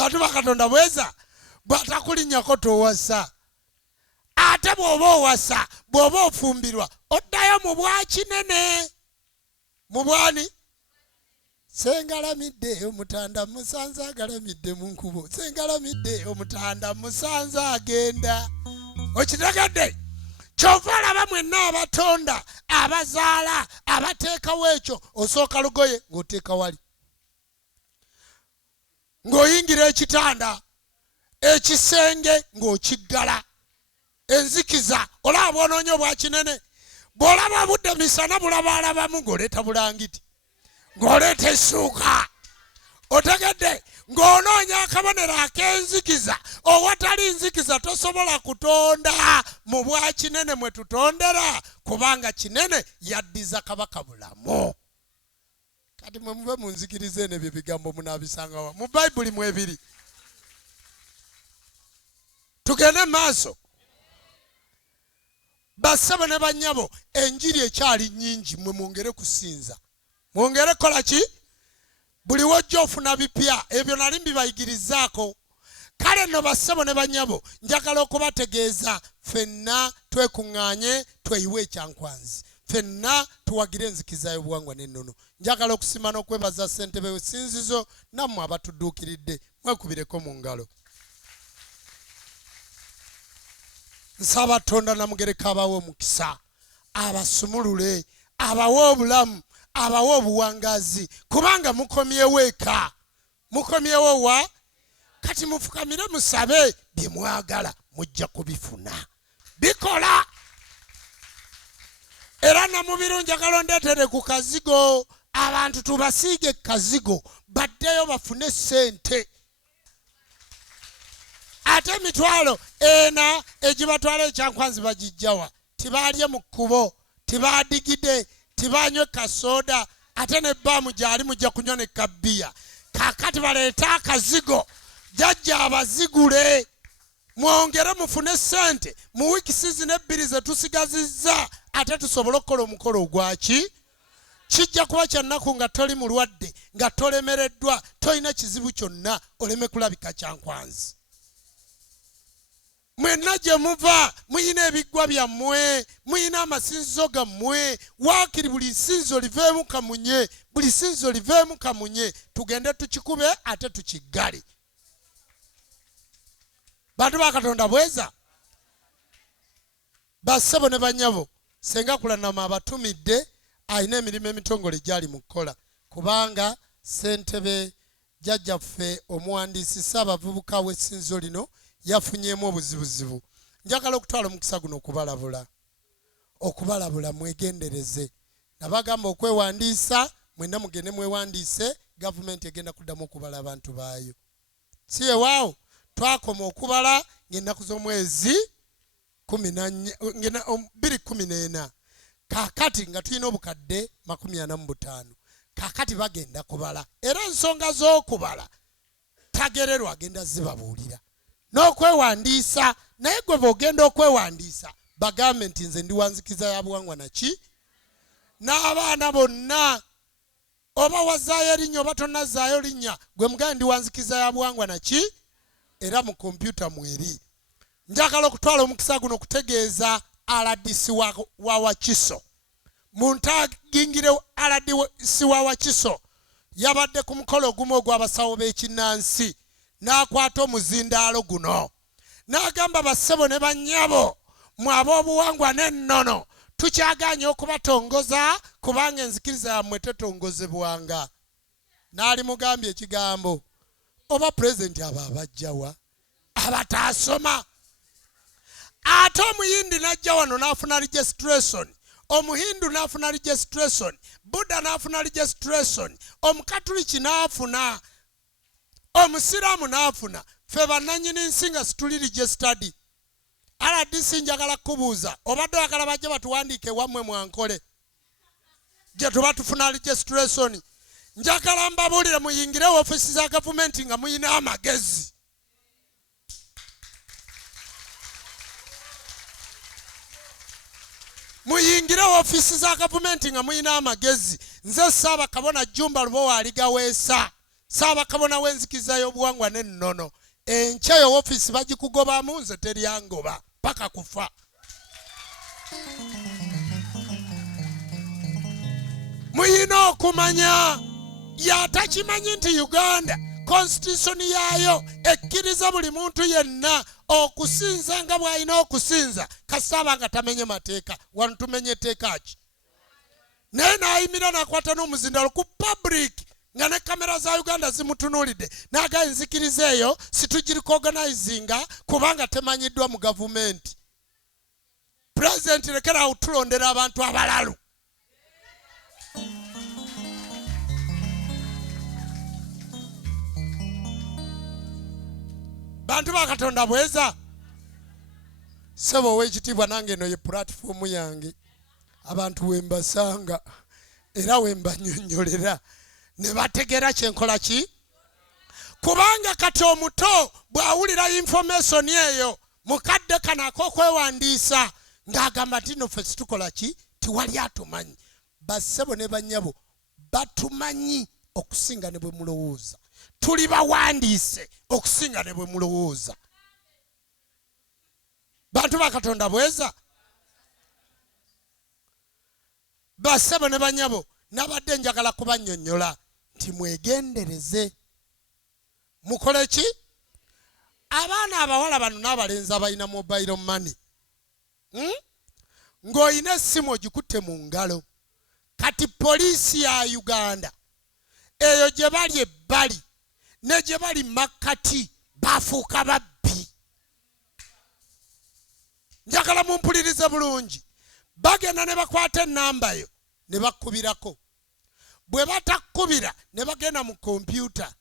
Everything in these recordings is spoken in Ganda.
bantu bakatonda bweza bwatakulinnyako towasa ate bw'oba owasa bw'oba ofumbirwa oddayo mu bwakinene mu bwani sengalamidde omutanda musanze agalamidde mu nkubo sengalamidde omutanda musanze agenda okitegedde kyova alaba mwenna abatonda abazaala abateekawo ekyo osooka lugoye ng'oteeka wali ng'oyingira ekitanda ekisenge ng'okiggala enzikiza olaba bw'onoonya obwakinene bw'olaba budde misana bulabalabamu ng'oleeta bulangiti ng'oleeta essuuka otegedde ng'onoonya akabonero ak'enzikiza owatali nzikiza tosobola kutonda mu bwakinene mwe tutondera kubanga kinene yaddiza kabaka bulamu kati mwe muve mu nzikiriza eno ebyo bigambo munaabisangawa mu bayibuli mu ebiri tugende maaso bassebo ne bannyabo enjiri ekyali nnyingi mwe mwongere kusinza mwongere kola ki buli wojja ofuna bipya ebyo nali mbibayigirizaako kale nno bassebo ne bannyabo njagala okubategeeza ffenna twekuŋŋaanye tweyiwe ekyankwanzi ffenna tuwagire enzikiza y'obuwangwa n'ennono njagala okusima n'okwebaza ssentebe w'essinzizo nammwe abatudduukiridde mwekubireko mu ngalo nsaba Katonda namugereka abawe omukisa abasumulule abawe obulamu abawe obuwangazi kubanga mukomyewo eka mukomyewo wa kati mufukamire musabe bye mwagala mujja kubifuna bikola era namubiro njagala ndeetere ku kazigo abantu tubasiige kazigo baddeyo bafune ssente ate emitwalo ena egibatwala ekyankwanzi bagijjawa tibaalye mu kkubo tibadigide tibanywe kasoda ate nebbaamu gyali mujja kunywa ne kabbiya kakati baleeta akazigo jajja abazigule mwongere mufune ssente mu wiiki sizini ebbiri ze tusigazizza ate tusobole okukola omukolo ogwaki kijja kuba kyannaku nga toli mulwadde nga tolemereddwa tolina kizibu kyonna oleme kulabika kyankwanzi mwenna gye muva muyina ebiggwa byammwe muyina amasinzizo gammwe waakiri buli sinzizo liveemu kamunye buli sinzizo liveemu kamunye tugende tukikube ate tukiggale bantu ba Katonda bweza bassebo ne bannyabo senga kulanama abatumidde alina emirimu emitongole gyali mu kukola kubanga ssentebe jjajjaffe omuwandiisi Ssaabavubuka w'essinzizo lino yafunyemu obuzibuzibu njagala okutwala omukisa guno okubalabula mwegendereze nabagamba okwewandiisa mwenna mugende mwewandiise gavumenti egenda kuddamu okubala abantu baayo si ewaawo twakoma okubala ng'ennaku z'omwezi 214 kaakati nga tulina obukadde 45 kaakati bagenda kubala era ensonga z'okubala tagererwa agenda zibabuulira n'okwewandiisa naye gwe bw'ogenda okwewandiisa bagambe nti nze ndi wanzikiza ya buwangwa naki n'abaana bonna oba wazaayo erinnya oba tonnazaayo linnya gwe mugambe ndi wanzikiza ya buwangwa naki era mu kompyuta mweri njagala okutwala omukisa guno okutegeeza RDC wa Wakiso muntagingire RDC wa Wakiso yabadde ku mukolo ogumu ogw'abasawo b'ekinnansi n'akwata omuzindaalo guno n'agamba bassebo ne bannyabo mu ab'obuwangwa n'ennono tukyaganye okubatongoza kubanga enzikiriza yammwe tetongozebwanga n'ali mugambye ekigambo oba pulezidenti abo abajjawa abataasoma ate omuyindi n'ajja wano n'afuna registration omuhindu n'afuna registration buddha n'afuna registration omukatuliki n'afuna omusiraamu n'afuna ffe bannannyini nsi nga situli registered RDC njagala kubuuza obadde oyagala bajje batuwandiike wammwe mwankole gye tuba tufuna registration njagala mbabuulire muyingire ofiisi za gavumenti nga muyina amagezi muyingire ofiisi za gavumenti nga muyina amagezi nze Ssaabakabona Jjumba Lubowa aligaweesa Ssaabakabona w'enzikiza y'obuwangwa n'ennono. Enkya yo ofiisi bagikugobamu nze teryangoba paka kufa. Muyina okumanya yatakimanyi nti Uganda constitution yaayo ekkiriza buli muntu yenna okusinza nga bw'alina okusinza kasaba nga tamenye mateeka. Wano tumenye etteeka ki? Naye n'ayimira n'akwata n'omuzindalo ku public nga ne kamera za Uganda zimutunuulidde n'aga enzikiriza eyo situgiriko organizinga kubanga temanyiddwa mu gavumenti. President lekera awutulondera abantu abalalu. Bantu ba Katonda bweza. Sebo w'ekitiibwa nange eno ye platform yange. Abantu wembasanga era wembanyonyolera ne bategera kyenkola ki? Kubanga kati omuto bw'awulira information eyo mukadde kanako kwewandiisa ng'agamba nti nno ffe situkola ki? Tiwali atumanyi. Bassebo ne bannyabo batumanyi okusinga ne bwe mulowooza. Tuli bawandiise okusinga ne bwe mulowooza. Bantu ba Katonda bweza. Bassebo ne bannyabo nabadde njagala kubannyonnyola nti mwegendereze. Mukole ki? Abaana abawala bano n'abalenzi abalina mobile money. Ng'olina essimu ogikutte mu ngalo. Kati poliisi ya Uganda eyo gye bali ebbali ne gye bali makkati bafuuka babbi. Njagala mumpulirize bulungi. Bagenda ne bakwata ennamba yo ne bakkubirako. Bwe batakkubira ne bagenda mu kompyuta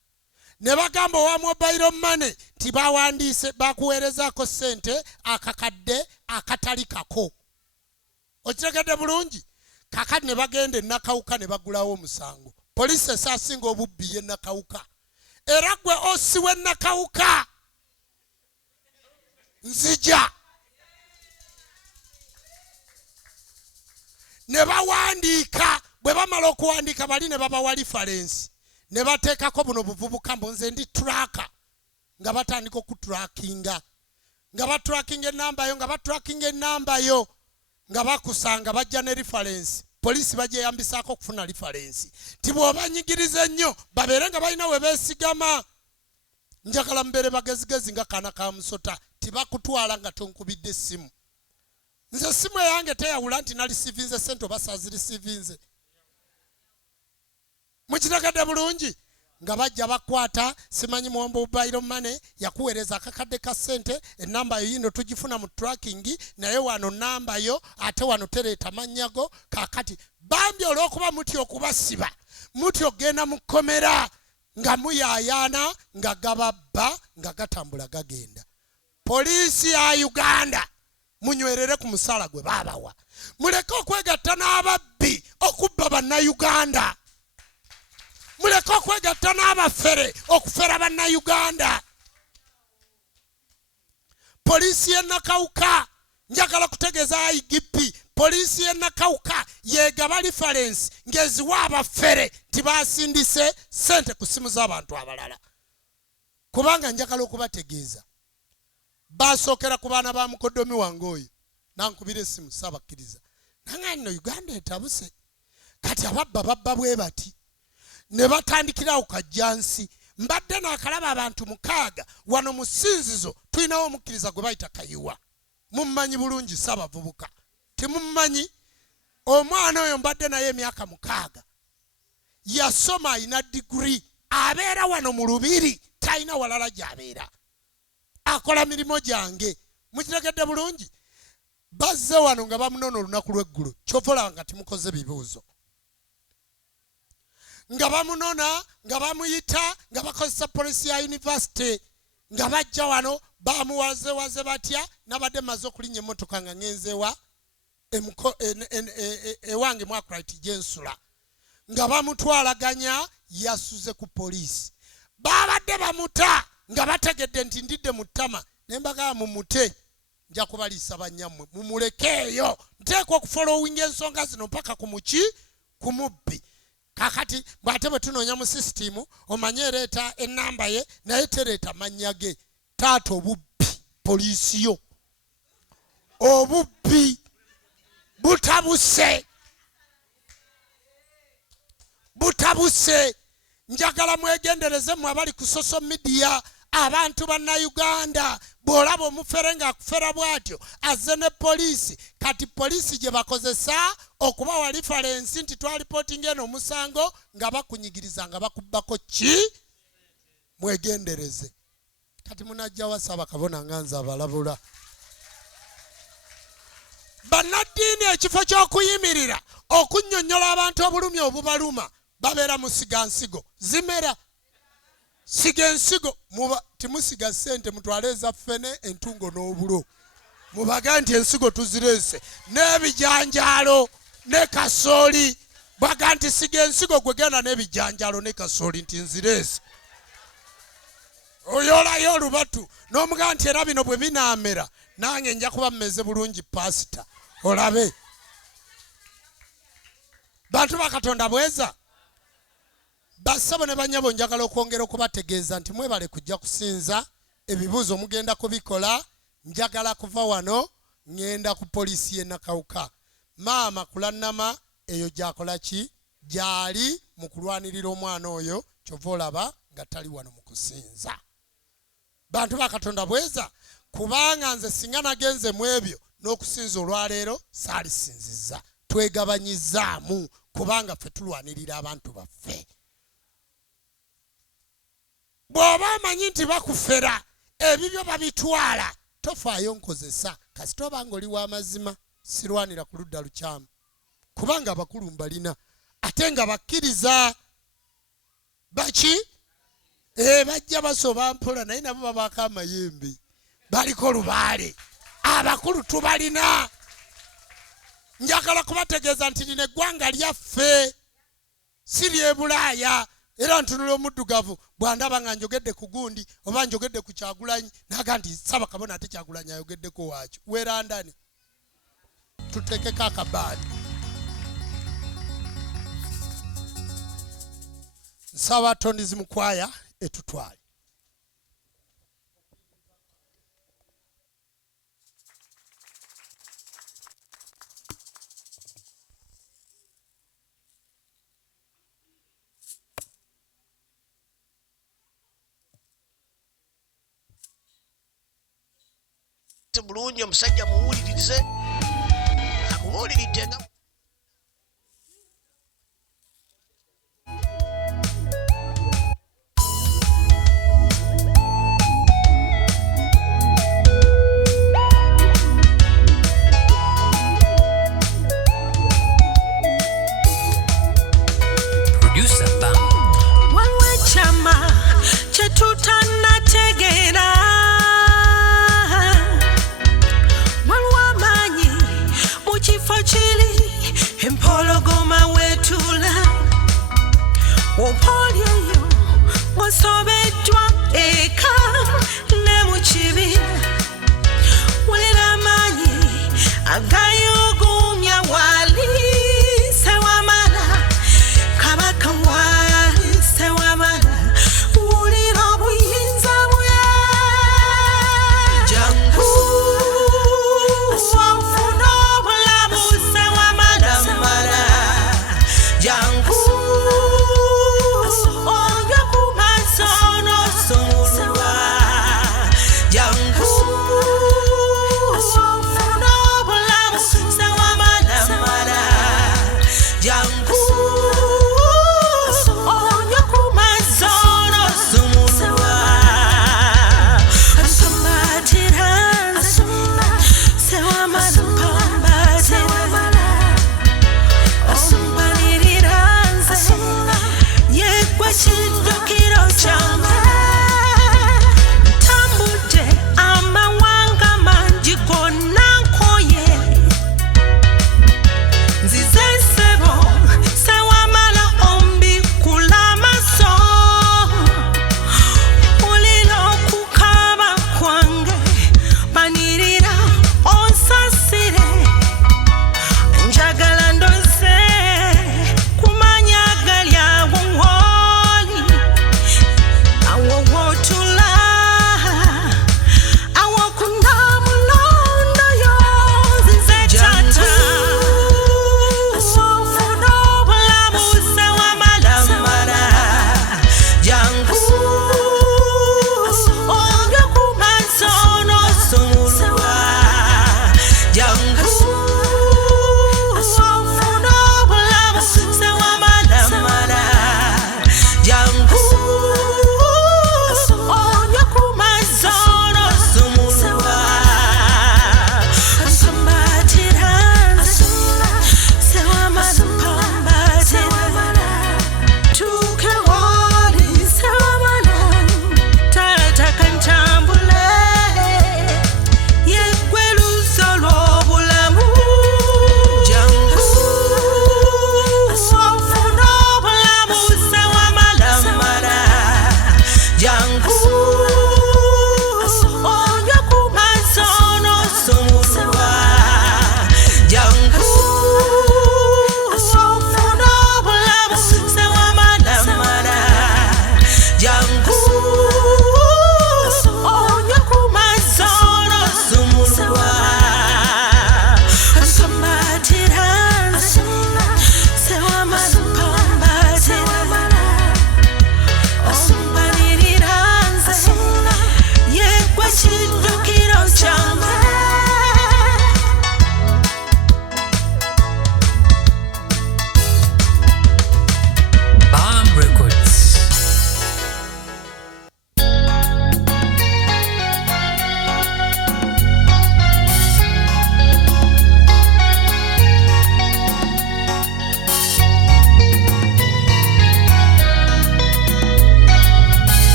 ne bagamba owa mobile money nti bawandiise bakuweerezaako ssente akakadde akatali kako. Okitegedde bulungi? Kakati ne bagenda e Nakawuka ne bagulawo omusango. Poliisi esaasinga obubbi ye Nakawuka. Era gwe osiwe Nakawuka nzija. Ne bawandiika. Bwe bamala okuwandiika bali ne babawa reference. Ne bateekako buno buvubuka mbu nze ndi tracker. Nga batandika okutrackinga. Nga batrackinga ennamba yo, nga batrackinga ennamba yo. Nga bakusanga bajja ne reference. Poliisi bagyeyambisaako okufuna reference. Ti bw'obanyigiriza ennyo babeere nga balina we beesigama. Njagala mubeere bagezigezi nga kaana ka musota. Tibakutwala nga tonkubidde essimu. Nze essimu eyange teyawula nti nalisiivinze ssente oba saazirisiivinze. Mukitegeedde bulungi? Nga bajja bakwata simanyi mu mobile money yakuweereza akakadde ka ssente ennamba yo yino tugifuna mu tracking naye wano namba yo ate wano tereeta mannyago. Kaakati bambi olw'okuba mutyo okubasiba mutyo ogenda mu kkomera nga muyaayaana nga gababba nga gatambula gagenda. Poliisi ya Uganda munywerere ku musala gwe baabawa. Muleke okwegatta n'ababbi okubba bannayuganda. Muleke okwegatta n'abafere okufera bannayuganda. Poliisi y'e Nakawuka njagala kutegeeza IGP. Poliisi y'e Nakawuka yeegaba reference ng'eziwa abafere tibasindise ssente ku ssimu z'abantu abalala. Kubanga njagala okubategeeza basookera ku baana ba mukoddomi wange oyo nankubira essimu saabakkiriza. Nange nno Uganda etabuse. Kati ababba babba bwe bati. Ne batandikirawo kajjansi. Mbadde n'akalaba abantu 6 wano mu ssinzizo tulinawo omukkiriza gwe bayita Kayiwa. Mummanyi bulungi Ssaabavubuka. Timummanyi? Omwana oyo mbadde naye emyaka 6. Yasoma ayina diguri. Abeera wano mu Lubiri. Talina walala gy'abeera. Akola mirimo gyange. Mukitegedde bulungi? Bazze wano nga bamunona olunaku lw'eggulu. Kyovola nga timukoze bibuuzo. Nga bamunona, nga bamuyita, nga bakozesa poliisi ya university, nga bajja wano bamuwazewaze batya nabadde maze okulinnya emmotoka nga ngenzewa ewange mu Akrite gyensula. Nga bamutwalaganya yasuze ku poliisi. Babadde bamuta nga bategedde nti ndidde mu ttama ne mbagamba mumute nja kubaliisa bannyammwe mumulekeeyo. Nteekwa okufollowinga ensonga zino mpaka ku muki ku mubbi. kakati bw'ate bwe tunoonya mu sisitimu omanye ereeta ennamba ye naye tereeta mannya ge. Taata obubbi poliisiyo obubbi butabuse njagala mwegendereze mwe abali ku social media abantu bannayuganda bw'olaba omufere ng'akufera bw'atyo azze ne poliisi kati poliisi gye bakozesa okubawa lifarensi nti twalipootinga eno omusango nga bakunyigiriza nga bakubbako ki mwegendereze. Kati munajja wasaba kabona nga nze abalabula bannaddiini ekifo ky'okuyimirira okunnyonnyola abantu obulumi obubaluma babeera mu sigansigo zimera siga ensigo timusiga ssente mutwale ezaffene entungo n'obulo mubaga nti ensigo tuzireese n'ebijanjaalo ne kasooli baga nti siga ensigo gwe genda n'ebijanjaalo ne kasooli nti nzireese oyolayo olubatu n'omugaa nti era bino bwe binaamera nange nja kuba mmeze bulungi pasita olabe bantu bakatonda bweza. Basabo ne banyabo njagala okwongera okubategeeza nti mwebale kujja kusinza ebibuuzo mugenda kubikola. Njagala kuva wano ngenda ku poliisi y'e Nakawuka. Maama kulannama eyo gyakola ki gyali mu kulwanirira omwana oyo kyova olaba nga tali wano mu kusinza. Bantu bakatonda bweza kubanga nze singa nagenze mu ebyo n'okusinza olwaleero saalisinziza. Twegabanyizaamu kubanga ffe tulwanirira abantu baffe. Bw'oba amanyi nti bakufera ebibyo babitwala tofaayo nkozesa kasita obanga oli w'amazima sirwanira ku ludda lukyamu kubanga abakulu mbalina ate nga bakkiriza baki bajja basoba mpola naye nabo babaako amayembe baliko lubaale abakulu tubalina. Njagala kubategeeza nti lino eggwanga lyaffe si ly'e Bulaaya. Era ntunula omuddugavu bw'andaba nga njogedde ku gundi oba njogedde ku Kyagulanyi naga nti saba kabona ate Kyagulanyi ayogeddeko waakyo weerandani tutekeko akabaadi. Nsaba tondizi mukwaya etutwale. Bulungi omusajja muwulirize amuwuliridde nga Jangu, oh, yakumasono, sono.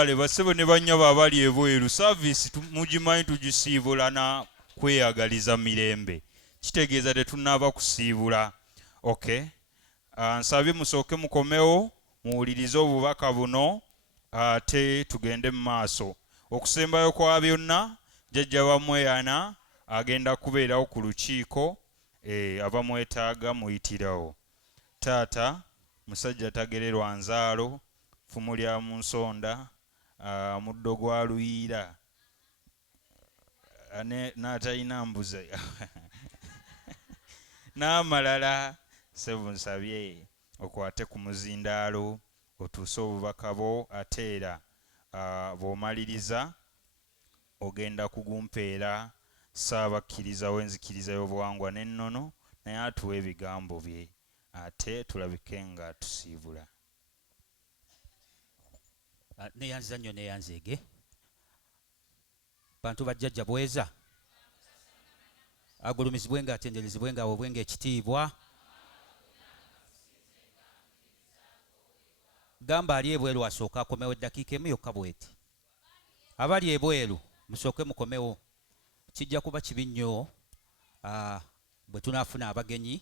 kale bassebo ne bannyabo abali ebweru saavisi mugimanyi tugisiibula na kweyagaliza mirembe, kitegeeza tetunaaba kusiibula. Okay, nsabye musooke mukomewo muwulirize obubaka buno ate tugende mu maaso. Okusembayo kwa byonna, jjajja bamweyana agenda kubeerawo ku lukiiko, abamwetaaga muyitirawo. Taata musajja tagererwa nzaalo, ffumu lya mu nsonda, muddo gwa luyiira n'atalina mbuze n'amalala. Ssebo nsabye okwate ku muzindaalo otuuse obubaka bwo, ate era bw'omaliriza ogenda kugumpeera Ssaabakkiriza w'enzikiriza y'obuwangwa n'ennono, naye atuwa ebigambo bye ate tulabike nga tusiibula. Neyanziza nnyo neyanzeege bantu bajjajja bweza agulumizibwe nga atenderezibwe nga awebwe nga ekitiibwa. Gamba ali ebweru asooka akomewo eddakiika emu yokka bweti. Abali ebweru musooke mukomewo, kijja kuba kibi nnyo bwe tunaafuna abagenyi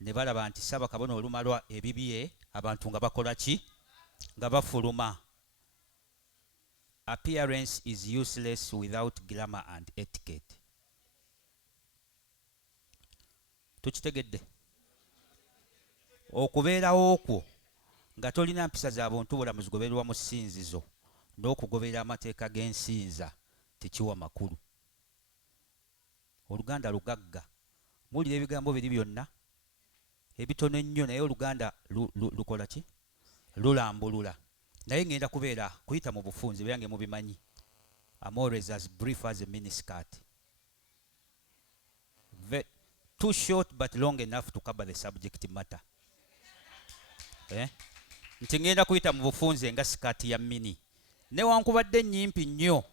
ne balaba nti Ssaabakabona olumalwa ebibye abantu nga bakola ki, nga bafuluma. Appearance is useless without glamour and etiquette. Tukitegedde? Okubeerawo okwo nga tolina mpisa za buntu bulamuzi gobererwa mu ssinzizo n'okugobera amateeka g'ensinza tekiwa makulu. Oluganda lugagga, muwulira ebigambo biri byonna ebitono ennyo, naye Oluganda lukola ki? Lulambulula. Naye ngenda kubeera kuyita mu bufunze byange mubimanyi. I'm always as brief as a miniskirt. Too short but long enough to cover the subject matter. Nti ngenda kuyita mu bufunze nga sikaati ya mini, newankubadde nnyimpi nnyo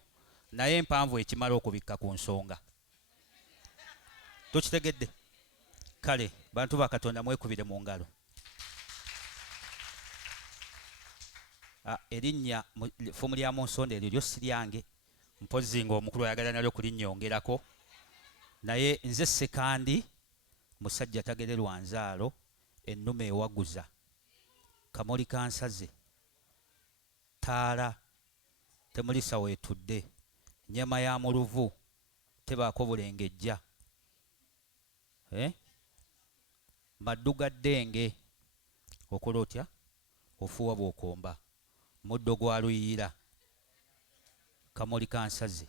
naye mpanvu ekimala okubikka ku nsonga. Tukitegedde? Kale bantu ba Katonda mwekubire mu ngalo. Erinnya ffumu lya mu nsonda eryo lyo si lyange, mpozzi nga omukulu ayagala nalyo kulinnyongerako, naye nze Sekandi musajja tagererwa nzaalo, ennume ewaguza, Kamoli kansaze, taala temulisa weetudde, nnyama ya mu luvu tebaako bulengejja, maddu ga ddenge, okola otya? Ofuuwa bw'okomba, muddo gwa luyiira, Kamoli kansaze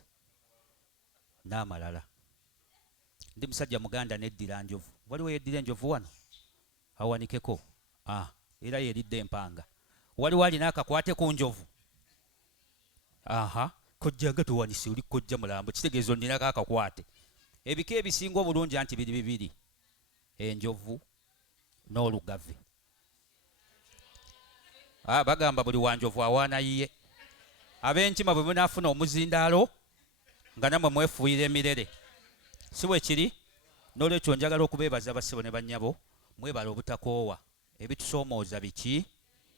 n'amalala. Ndi musajja muganda neddira njovu. Waliwo yeddira enjovu wano? Awanikeko. Era yeridde empanga. Waliwo alina akakwate ku njovu? Kojjanga tuwanise oli kojja mulambo, kitegeezo nnirako akakwate. Ebika ebisinga obulungi anti biri bibiri, enjovu n'olugave. Bagamba buli wanjovu awaana yiye. Ab'enkima bwe munaafuna omuzindaalo nga namwe mwefuuyira emirere, si bwe kiri? N'olwekyo njagala okubeebaza bassebo ne bannyabo, mwebala obutakoowa. Ebitusoomooza biki?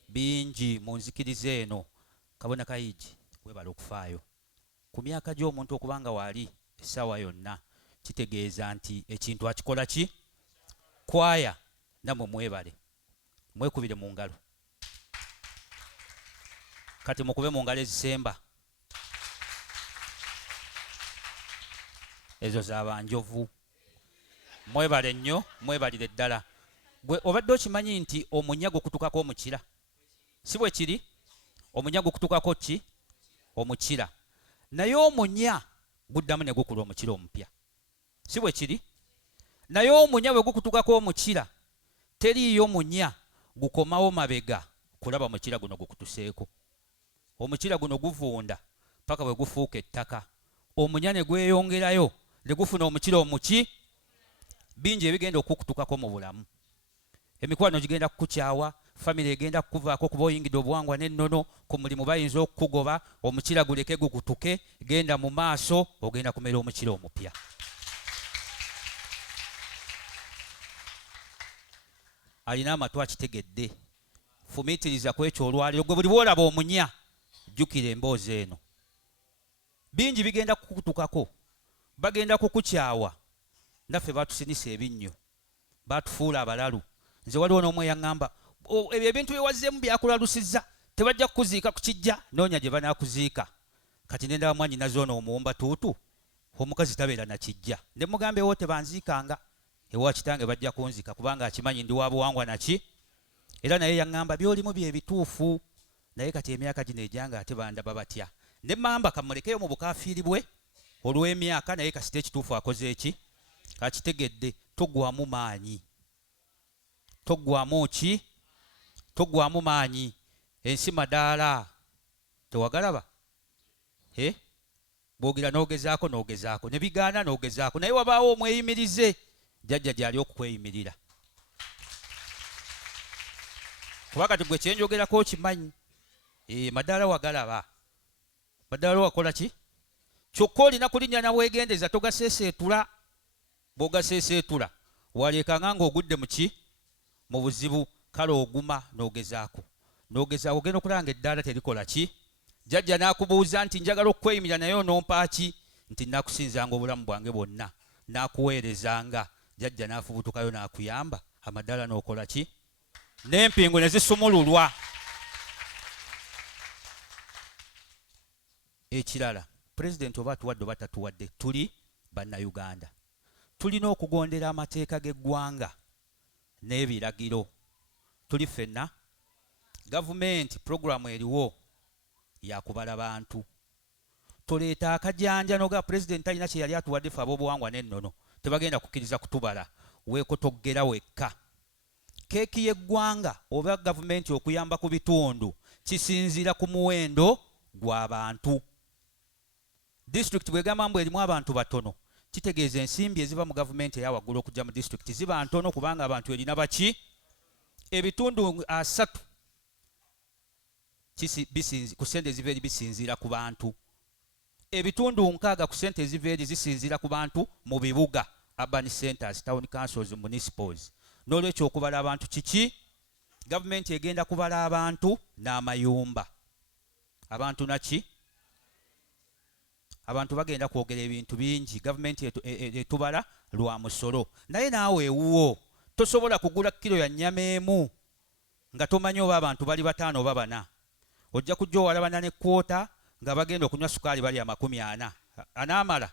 Bingi mu nzikiriza eno. Kabona Kayigi, webala okufaayo. Ku myaka gy'omuntu okubanga waali essaawa yonna, kitegeeza nti ekintu akikola ki? Kwaya. Namwe mwebale, mwekubire mu ngalo. Kati mukube mu ngalo ezisemba. Ezo z'abanjovu. Mwebale nnyo, mwebalire ddala. Gwe obadde okimanyi nti omunyago kutukako omukira? Si bwe kiri? Omunyago kutukako ki? Omukira. Naye omunya guddamu ne gukula omukira omupya. Si bwe kiri? Naye omunya bwe gukutukako omukira, teriiyo munya gukomawo mabega kulaba mukira guno gukutuseeko. Omukira guno guvunda paka bwe gufuuka ettaka. Omunya ne gweyongerayo ne gufuna omukira omuki. Bingi ebigenda okukutukako mu bulamu. Emikwano gigenda kukukyawa, famire egenda kukuvaako kuba oyingidde obuwangwa n'ennono, ku mulimu bayinza okukugoba, omukira guleke gukutuke, genda mu maaso, ogenda kumera omukira omupya. Alina amatu akitegedde. Fumiitiriza ku ekyo olwaliro. Gwe buli bw'olaba omunya jjukira emboozi eno. Bingi bigenda kukutukako, bagenda kukukyawa. Naffe batusinisa ebinnyo, batufuula abalalu. Nze waliwo n'omu eyaŋŋamba, ebyo ebintu byewazzeemu byakulalusizza, tebajja kukuziika ku kijja, noonya gye banaakuziika. Kati nendaba mwannyinaze ono omuwumba tuutu, omukazi tabeera na kijja. Ne mugambe ewo tebanziikanga, ewa kitange bajja kunzika kubanga akimanyi ndi wa buwangwa naki. Era naye yaŋŋamba byolimu bye bituufu, naye kati emyaka gino ejjanga ate bandaba batya. Ne mmamba kamulekeyo mu bukaafiiri bwe olw'emyaka, naye kasita ekituufu akoze eki? Akitegedde. Toggwamu maanyi. Toggwamu ki? Toggwamu maanyi. Ensi madaala. Tewagalaba? Bwogera n'ogezaako ne bigaana n'ogezaako, naye wabaawo omweyimirize, jjajja gy'ali okukweyimirira. Kuba kati gwe kyenjogerako okimanyi. Madaala wagalaba. Madaala wakola ki? Kyokka olina kulinnya na weegendeza, togaseeseetula. Bw'ogaseeseetula waleekanga ng'ogudde mu ki? Mu buzibu. Kale oguma n'ogezaako. N'ogezaako ogenda okulanga eddaala terikola ki? Jjajja n'akubuuza nti njagala okweyimirira naye onompa ki? Nti nakusinzanga obulamu bwange bwonna, n'akuweerezanga. Jjajja n'afubutukayo n'akuyamba, amadaala n'okola ki? N'empingu ne zisumululwa. Ekirala, pulezidenti oba atuwadde oba tatuwadde, tuli bannayuganda. Tulina okugondera amateeka g'eggwanga n'ebiragiro. Tuli ffenna. Gavumenti puroguramu eriwo yakubala bantu. Toleeta akajanja noga pulezidenti alina kye yali atuwadde ffe ab'obuwangwa n'ennono, tebagenda kukkiriza kutubala. Weekotoggera wekka. Keeki y'eggwanga oba gavumenti okuyamba ku bitundu kisinziira ku muwendo gw'abantu. Disitulikiti bw'egamba mbu erimu abantu batono, kitegeeza ensimbi eziva mu gavumenti eyawaggulu okujja mu disitulikiti ziba ntono kubanga abantu erina baki? Ebitundu 3 ku ssente eziva eri bisinziira ku bantu. Ebitundu 6 ku ssente eziva eri zisinziira ku bantu mu bibuga, urban centers, town councils, municipals. N'olwekyo okubala abantu kiki? Gavumenti egenda kubala abantu n'amayumba. Abantu naki? Abantu bagenda kwogera ebintu bingi. Gavumenti etubala lwa musolo. Naye naawe ewuwo tosobola kugula kilo ya nnyama emu nga tomanyi oba abantu bali 5 oba 4. Ojja kujja owalabana ne kwota nga bagenda okunywa sukaali bali 40. Anaamala.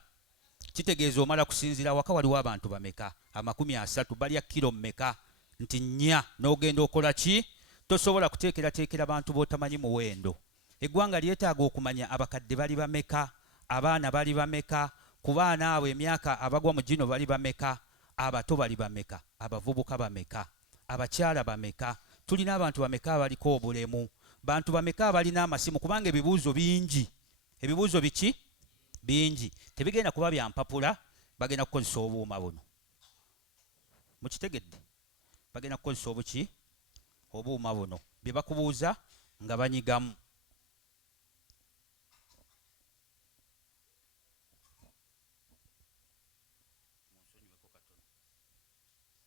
Kitegeeza omala kusinzira waka waliwo abantu bameka? 30. Balya kilo mmeka? Nti 4. N'ogenda okola ki? Tosobola kuteekerateekera bantu b'otamanyi muwendo. Eggwanga lyetaaga okumanya abakadde bali bameka, abaana bali bameka, ku baana abo emyaka abagwa mu gino bali bameka, abato bali bameka, abavubuka bameka, abakyala bameka, tulina abantu bameka abaliko obulemu, bantu bameka abalina amasimu, kubanga ebibuuzo bingi. Ebibuuzo biki? Bingi. Tebigenda kuba bya mpapula, bagenda kukozesa obuuma buno. Mukitegedde? Bagenda kukozesa obuki? Obuuma buno. Bye bakubuuza nga banyigamu.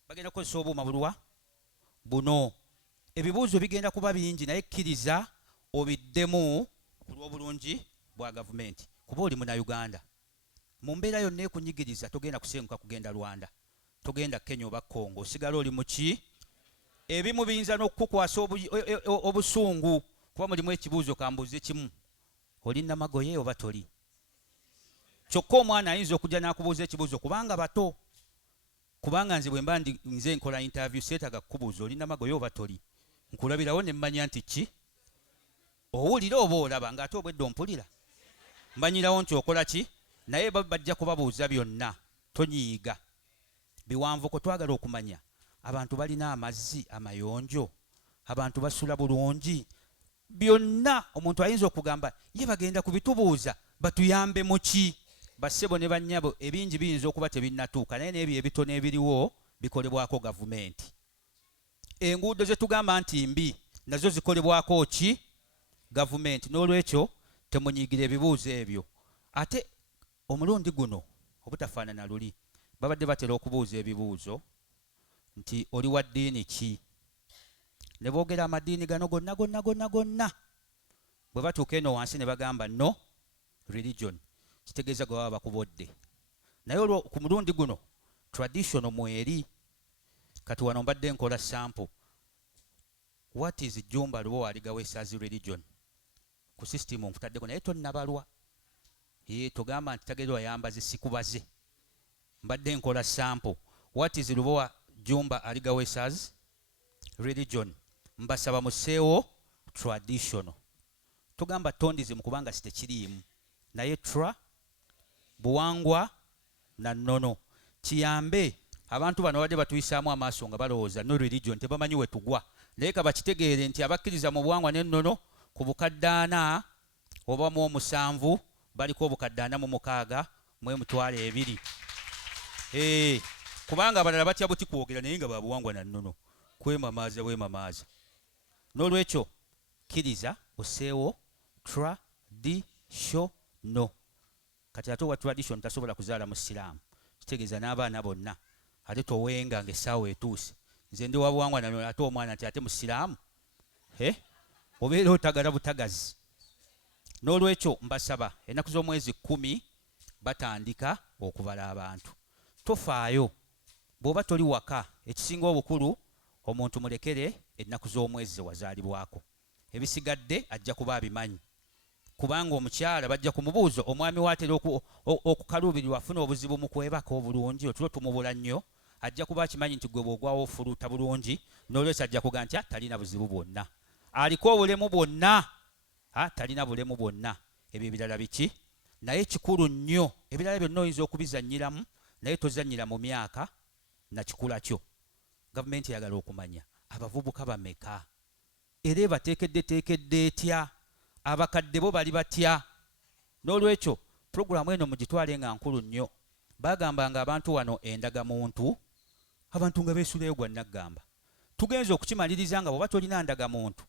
Bagenda kukozesa obuuma bulwa buno. Ebibuuzo bigenda kuba bingi naye kkiriza obiddemu ku lw'obulungi bwa gavumenti. Kuba oli Munnayuganda. Mu mbeera yonna ekunyigiriza togenda kusenguka kugenda Rwanda. Togenda Kenya oba Congo. Osigala oli muki? Ebimu biyinza n'okukukwasa obusungu. Kuba mulimu ekibuuzo kambuuze kimu. Oli Namagoye oba toli? Kyokka omwana ayinza okujja n'akubuuza ekibuuzo kubanga bato. Kubanga nze bwe mba nze nkola interview seetaga kukubuuza oli Namagoye oba toli. Nkulabirawo ne mmanya nti ki? Owulira oba olaba ng'ate obwedde ompulira. Mbanyirawo nti okola ki? Naye bajja kubabuuza byonna. Tonyiiga. Biwanvuko twagala okumanya. Abantu balina amazzi amayonjo. Abantu basula bulungi. Byonna omuntu ayinza okugamba ye bagenda kubitubuuza batuyambe mu ki? Bassebo ne bannyabo ebingi biyinza okuba tebinnatuuka naye n'ebyo ebitono ebiriwo bikolebwako gavumenti. Enguudo ze tugamba nti mbi nazo zikolebwako ki? Gavumenti. N'olwekyo temunyiigira ebibuuzo ebyo. Ate omulundi guno obutafaanana luli babadde batera okubuuza ebibuuzo nti oli wa ddiini ki? Ne boogera amadiini gano gonna bwe batuuka eno wansi ne bagamba no religion, kitegeeza gwe baba bakubodde. Naye olwo ku mulundi guno traditional mweri. Kati wano mbadde nkola sample. What is Jumba Lubowa Ligawesas religion? Ku system nkutaddeko naye tonnabalwa. Togamba nti tagerwa yambaze sikubaze. Mbadde nkola sample. What is Lubowa Jumba Ligawesas religion? Mbasaba museewo traditional. Togamba tondizimu kubanga sitekiriimu. Naye buwangwa na nnono. Kiyambe abantu bano badde batuyisaamu amaaso nga balowooza no religion tebamanyi we tugwa. Naye kabakitegeere nti abakkiriza mu buwangwa n'ennono ku bukadde 4 oba mu 7 baliko obukadde 46 mu emitwalo 2. Kubanga abalala batya buti kwogera naye nga babuwangwa na nnono. Wemamaaza. N'olwekyo kkiriza osseewo traditional. Kati ate owa tradition tasobola kuzaala musiraamu. Kitegeeza n'abaana bonna ate towenga ng'essaawa etuuse. Nze ndi wa buwangwa na nnono ate omwana nti ate musiraamu. Obeera otagala butagazi. N'olwekyo mbasaba ennaku z'omwezi 10 batandika okubala abantu. Tofaayo bw'oba toli waka, ekisinga obukulu omuntu mulekere ennaku z'omwezi ze wazaalibwako. Ebisigadde ajja kuba abimanyi. Kubanga omukyala bajja kumubuuza omwami waatera okukaluubirirwa afuna obuzibu mu kwebaka obulungi otulo tumubula nnyo, ajja kuba akimanyi nti gwe bw'ogwawo ofuluuta bulungi, n'olwekyo ajja kuga nti talina buzibu bwonna. Aliko obulemu bwonna, talina bulemu bwonna. Ebyo ebirala biki? Naye kikulu nnyo. Ebirala byonna oyinza okubizannyiramu naye tozannyira mu myaka na kikula kyo. Gavumenti eyagala okumanya abavubuka bameka era ebateekedde etya, abakadde bo bali batya. N'olwekyo puroguramu eno mugitwale nga nkulu nnyo. Bagambanga abantu wano endagamuntu, abantu nga beesulayo gwa naggamba. Tugenze okukimaliriza nga bw'oba tolina ndagamuntu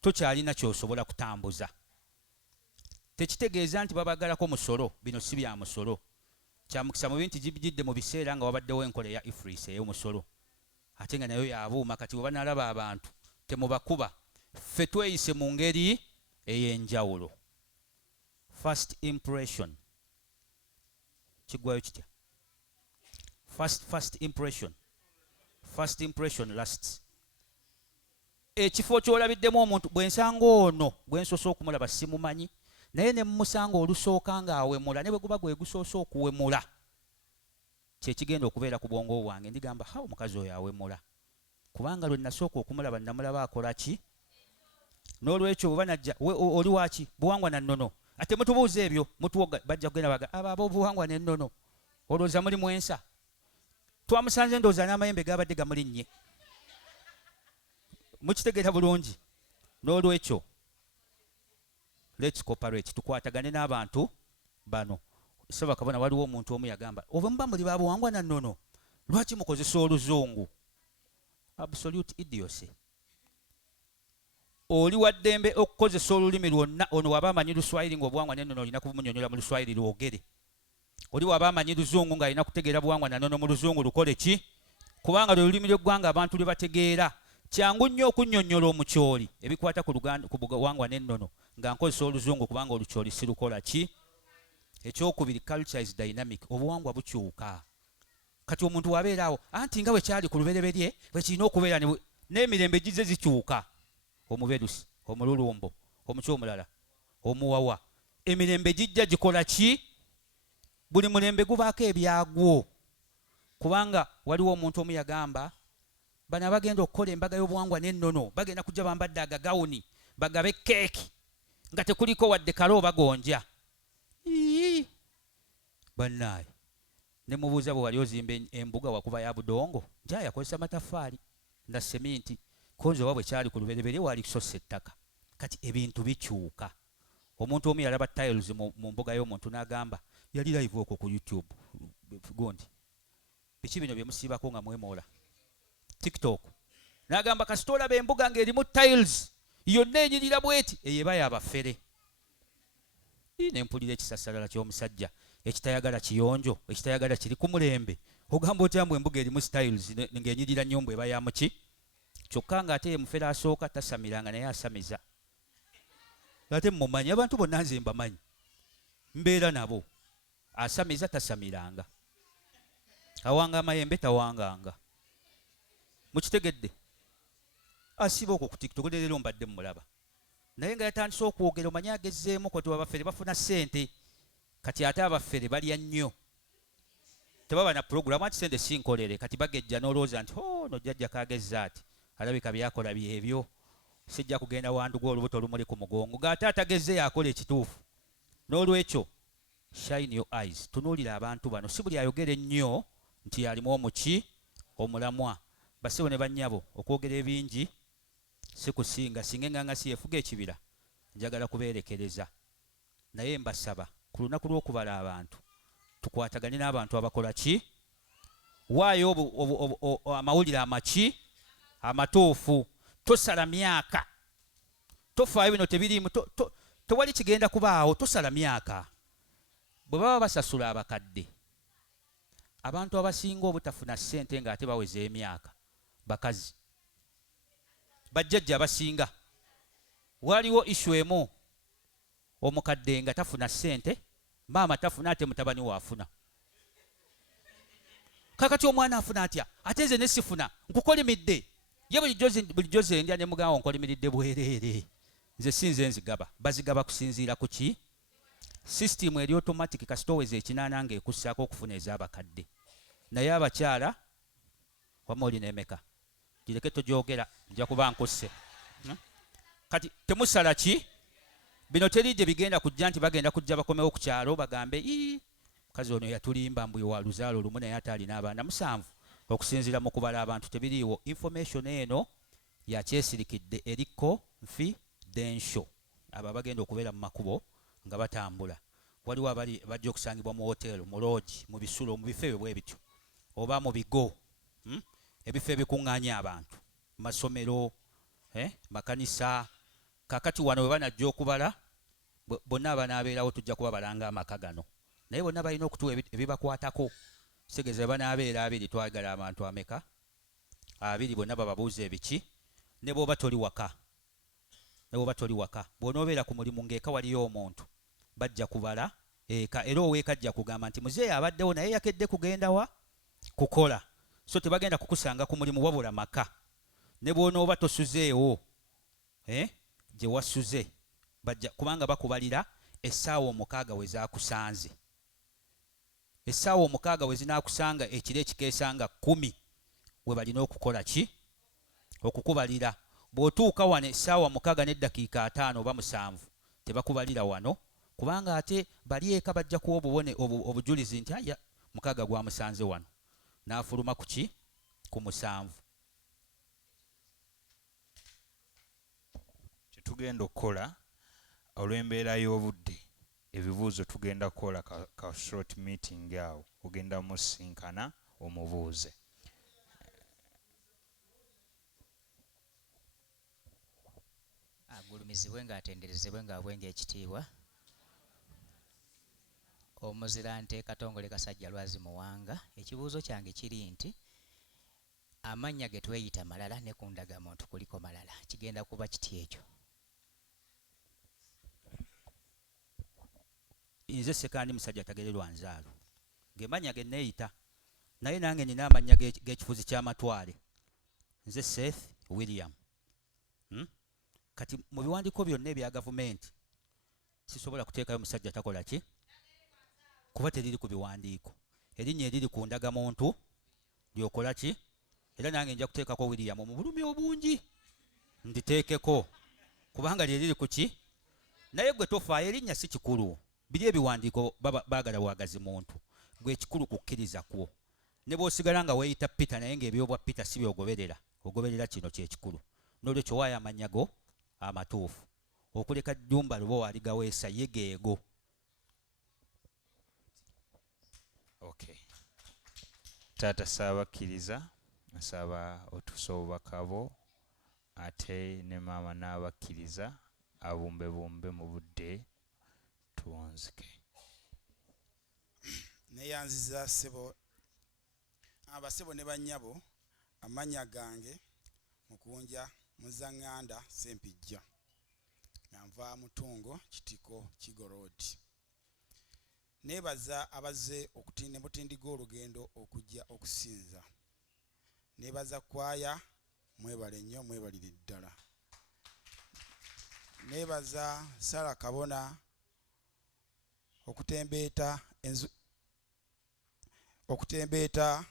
tokyalina kyosobola kutambuza. Tekitegeeza nti babagalako musolo, bino si bya musolo. Kyamukisa mubi nti gibijjidde mu biseera nga wabaddewo enkola ya ifris ey'omusolo. Ate nga nayo yabuuma kati bwe banalaba abantu temubakuba. Ffe tweyise mu ngeri ey'enjawulo. First impression. Kiggwayo kitya? First impression. First impression lasts. Ekifo ky'olabiddemu omuntu bwe nsanga ono gwe nsoose okumulaba simumanyi, naye ne mmusanga olusooka ng'awemula ne bwe guba gwe gusoose okuwemula, kyekigenda okubeera ku bwongo bwange ndigamba omukazi oyo awemula. Kubanga lwe nasooka okumulaba namulaba akola ki? N'olwekyo bwe banajja oli waaki buwangwa na nnono. Ate mutubuuza ebyo mutuwoga bajja kugenda baga abo buwangwa n'ennono. Olowooza muli mwensa. Twamusanze ndowooza n'amayembe gabadde gamulinnye. Mukitegeera bulungi. N'olwekyo let's cooperate, tukwatagane n'abantu bano. Saba kabona waliwo omuntu omu yagamba oba muba muli babuwangwa na nnono lwaki mukozesa oluzungu? Absolute idiocy. Oli waddembe okukozesa olulimi lwonna. Ono waba amanyi Luswayiri ng'obuwangwa n'ennono olina kubumunyonyola mu Luswayiri lwogere. Oli waba amanyi Luzungu ng'alina kutegeera buwangwa na nnono mu Luzungu lukole ki? Kubanga lwe lulimi lw'eggwanga abantu lwe bategeera. Kyangu nnyo okunnyonnyola omukyoli ebikwata ku buwangwa n'ennono nga nkozesa oluzungu kubanga olukyoli sirukola ki? Ekyokubiri, culture is dynamic. Obuwangwa bukyuka. Kati omuntu wabeera awo anti nga bwe kyali ku lubereberye bwe kirina okubeera n'emirembe gize zikyuka. Omuberusi, omululumbo, omukyomulala, omuwawa, emirembe gijja gikola ki? Buli mulembe gubaako ebyagwo. Kubanga waliwo omuntu omu yagamba bano abagenda okukola embaga y'obuwangwa n'ennono bagenda kujja bambadde agagawuni bagabe keeki nga tekuliko wadde kale oba gonja. Bannaaye ne mubuuza bwe wali ozimba embuga wakuba ya budongo, nja yakozesa mataffaali na seminti, konzo oba bwe kyali ku lubereberye wali kusossa ettaka. Kati ebintu bikyuka. Omuntu omu yalaba tiles mu mbuga y'omuntu n'agamba yali live okwo ku YouTube gundi biki bino bye musiibako nga mwemoola TikTok, n'agamba kasita olaba embuga ng'erimu tiles yonna enyirira bweti eyo eba yabafere. Nempulira ekisassalala ky'omusajja ekitayagala kiyonjo, ekitayagala kiri ku mulembe. Ogamba otya mbu embuga erimu styles ng'enyirira nnyombo eba ya muki? kyokka ng'ate ye mufere asooka tasamiranga naye asamiza. ate mumanyi abantu bonna nze mbamanyi mbeera nabo asamiza tasamiranga awanga amayembe tawanganga mukitegedde asiba okwo ku TikTok leero mbadde mulaba naye nga yatandise okwogera omanyi agezzeemu koti abafere bafuna ssente kati ate abafere balya nnyo tebaba na puroguramu ati sente sinkolere kati bagejja n'olowooza nti no jjajja kagezza ati alabika byakola byebyo sijja kugenda wanduga olubuto olumuli ku mugongo ng'ate atagezze yakola ekituufu n'olwekyo shine your eyes tunuulira abantu bano si buli ayogera ennyo nti alimu omuki omulamwa basibo ne bannyabo okwogera ebingi si kusinga singa enganga si yefuga ekibira njagala kubeerekereza naye mbasaba ku lunaku lw'okubala abantu tukwatagane n'abantu abakola ki waayo amawulire amaki amatuufu tosala myaka tofaayo bino tebiriimu tewali kigenda kubaawo tosala myaka bwe baba basasula abakadde abantu abasinga obutafuna ssente ng'ate baweza emyaka bakazi bajjajja abasinga waliwo ishu emu omukadde nga tafuna ssente maama tafuna ate mutabani waafuna kakati omwana afuna atya ate nze nesifuna nkukolimidde ye bulijjo ze ndya ne mugamba nkolimiridde bwereere nze sinze nzigaba bazigaba kusinziira ku ki sisitimu eri automatic kasitoweza ekinaana ng'ekussaako okufuna ez'abakadde naye abakyala wama oli n'emeka gireke togyogera nja kuba nkusse kati temusala ki bino teri gye bigenda kujja nti bagenda kujja bakomewo ku kyalo bagambe mukazi ono yatulimba mbu wa luzaalo olumu naye ate alina abaana 7 okusinziira mu kubala abantu tebiriiwo information eno yakyesirikidde eri confidential abo abagenda okubeera mu makubo nga batambula waliwo abali bajja okusangibwa mu hotelo mu lodge mu bisulo mu bifo ebyo bwe bityo oba mu bigo ebifo ebikuŋŋaanya abantu mu masomero makanisa kakati wano we banajja okubala bonna abanaabeerawo tujja kuba balanga amaka gano naye bonna balina okutuwa ebibakwatako kitegeeza banaabeera 2 twagala abantu ameka 2 bonna bababuuza ebiki ne bw'oba toli waka bw'onoobeera ku mulimu ng'eka waliyo omuntu bajja kubala eka era oweeka ajja kugamba nti muzeeyi abaddewo naye yakedde kugenda wa kukola so tebagenda kukusanga ku mulimu wabula maka ne bw'onooba tosuzeewo gye wasuze kubanga bakubalira essaawa 6 we zaakusanze essaawa 6 we zinaakusanga ekiro ekikeesanga 10 we balina okukola ki okukubalira bw'otuuka wano essaawa 6 n'eddakiika 5 oba 7 tebakubalira wano kubanga ate bali eka bajja kuwa obujulizi nti aya 6 gwamusanze wano n'afuluma ku ki ku 7 tugenda okukola olw'embeera y'obudde ebibuuzo tugenda kukola ka short meeting awo ogenda musinkana omubuuze agulumizibwe ng'atenderezebwe ng'abwenga ekitiibwa omuzira nte Katongole Kasajja Lwazi Muwanga ekibuuzo kyange kiri nti amannya ge tweyita malala ne ku ndagamuntu kuliko malala kigenda kuba kiti ekyo nze sekandi musajja tagererwa nzaalo gemanya ge neeyita naye nange nina amanya g'ekifuzi ky'amatwale nze Seth William kati mu biwandiiko byonna ebya gavumenti sisobola kuteekayo musajja takola ki kuba teriri ku biwandiiko erinnya eriri ku ndagamuntu lyokola ki era nange nja kuteekako William mu bulumi obungi nditeekeko kubanga lyeriri ku ki naye gwe tofaayo erinnya si kikulu biri ebiwandiiko baagala bwagazi muntu gwe kikulu kukkiriza kwo ne bw'osigala nga weeyita Peter naye ng'ebyobwa Peter si byogoberera ogoberera kino kyekikulu n'olwekyo waayo amanyago amatuufu okuleka jjumba luba waligaweesa ye geego okay taata saabakkiriza nsaba otuusa obubaka bwo ate ne maama n'abakkiriza abumbebumbe mu budde tuwunzike neyanziza ssebo abasebo ne bannyabo amannya gange mukunja muzaŋŋanda Sempijja nanva okuva Mutungo Kitiko Kigoroti. Nebaza abaze okutinda mutindigo olugendo okujja okusinza. Nebaza kwaya mwebale nnyo mwebalire ddala. Nebaza Sara Kabona okutembeeta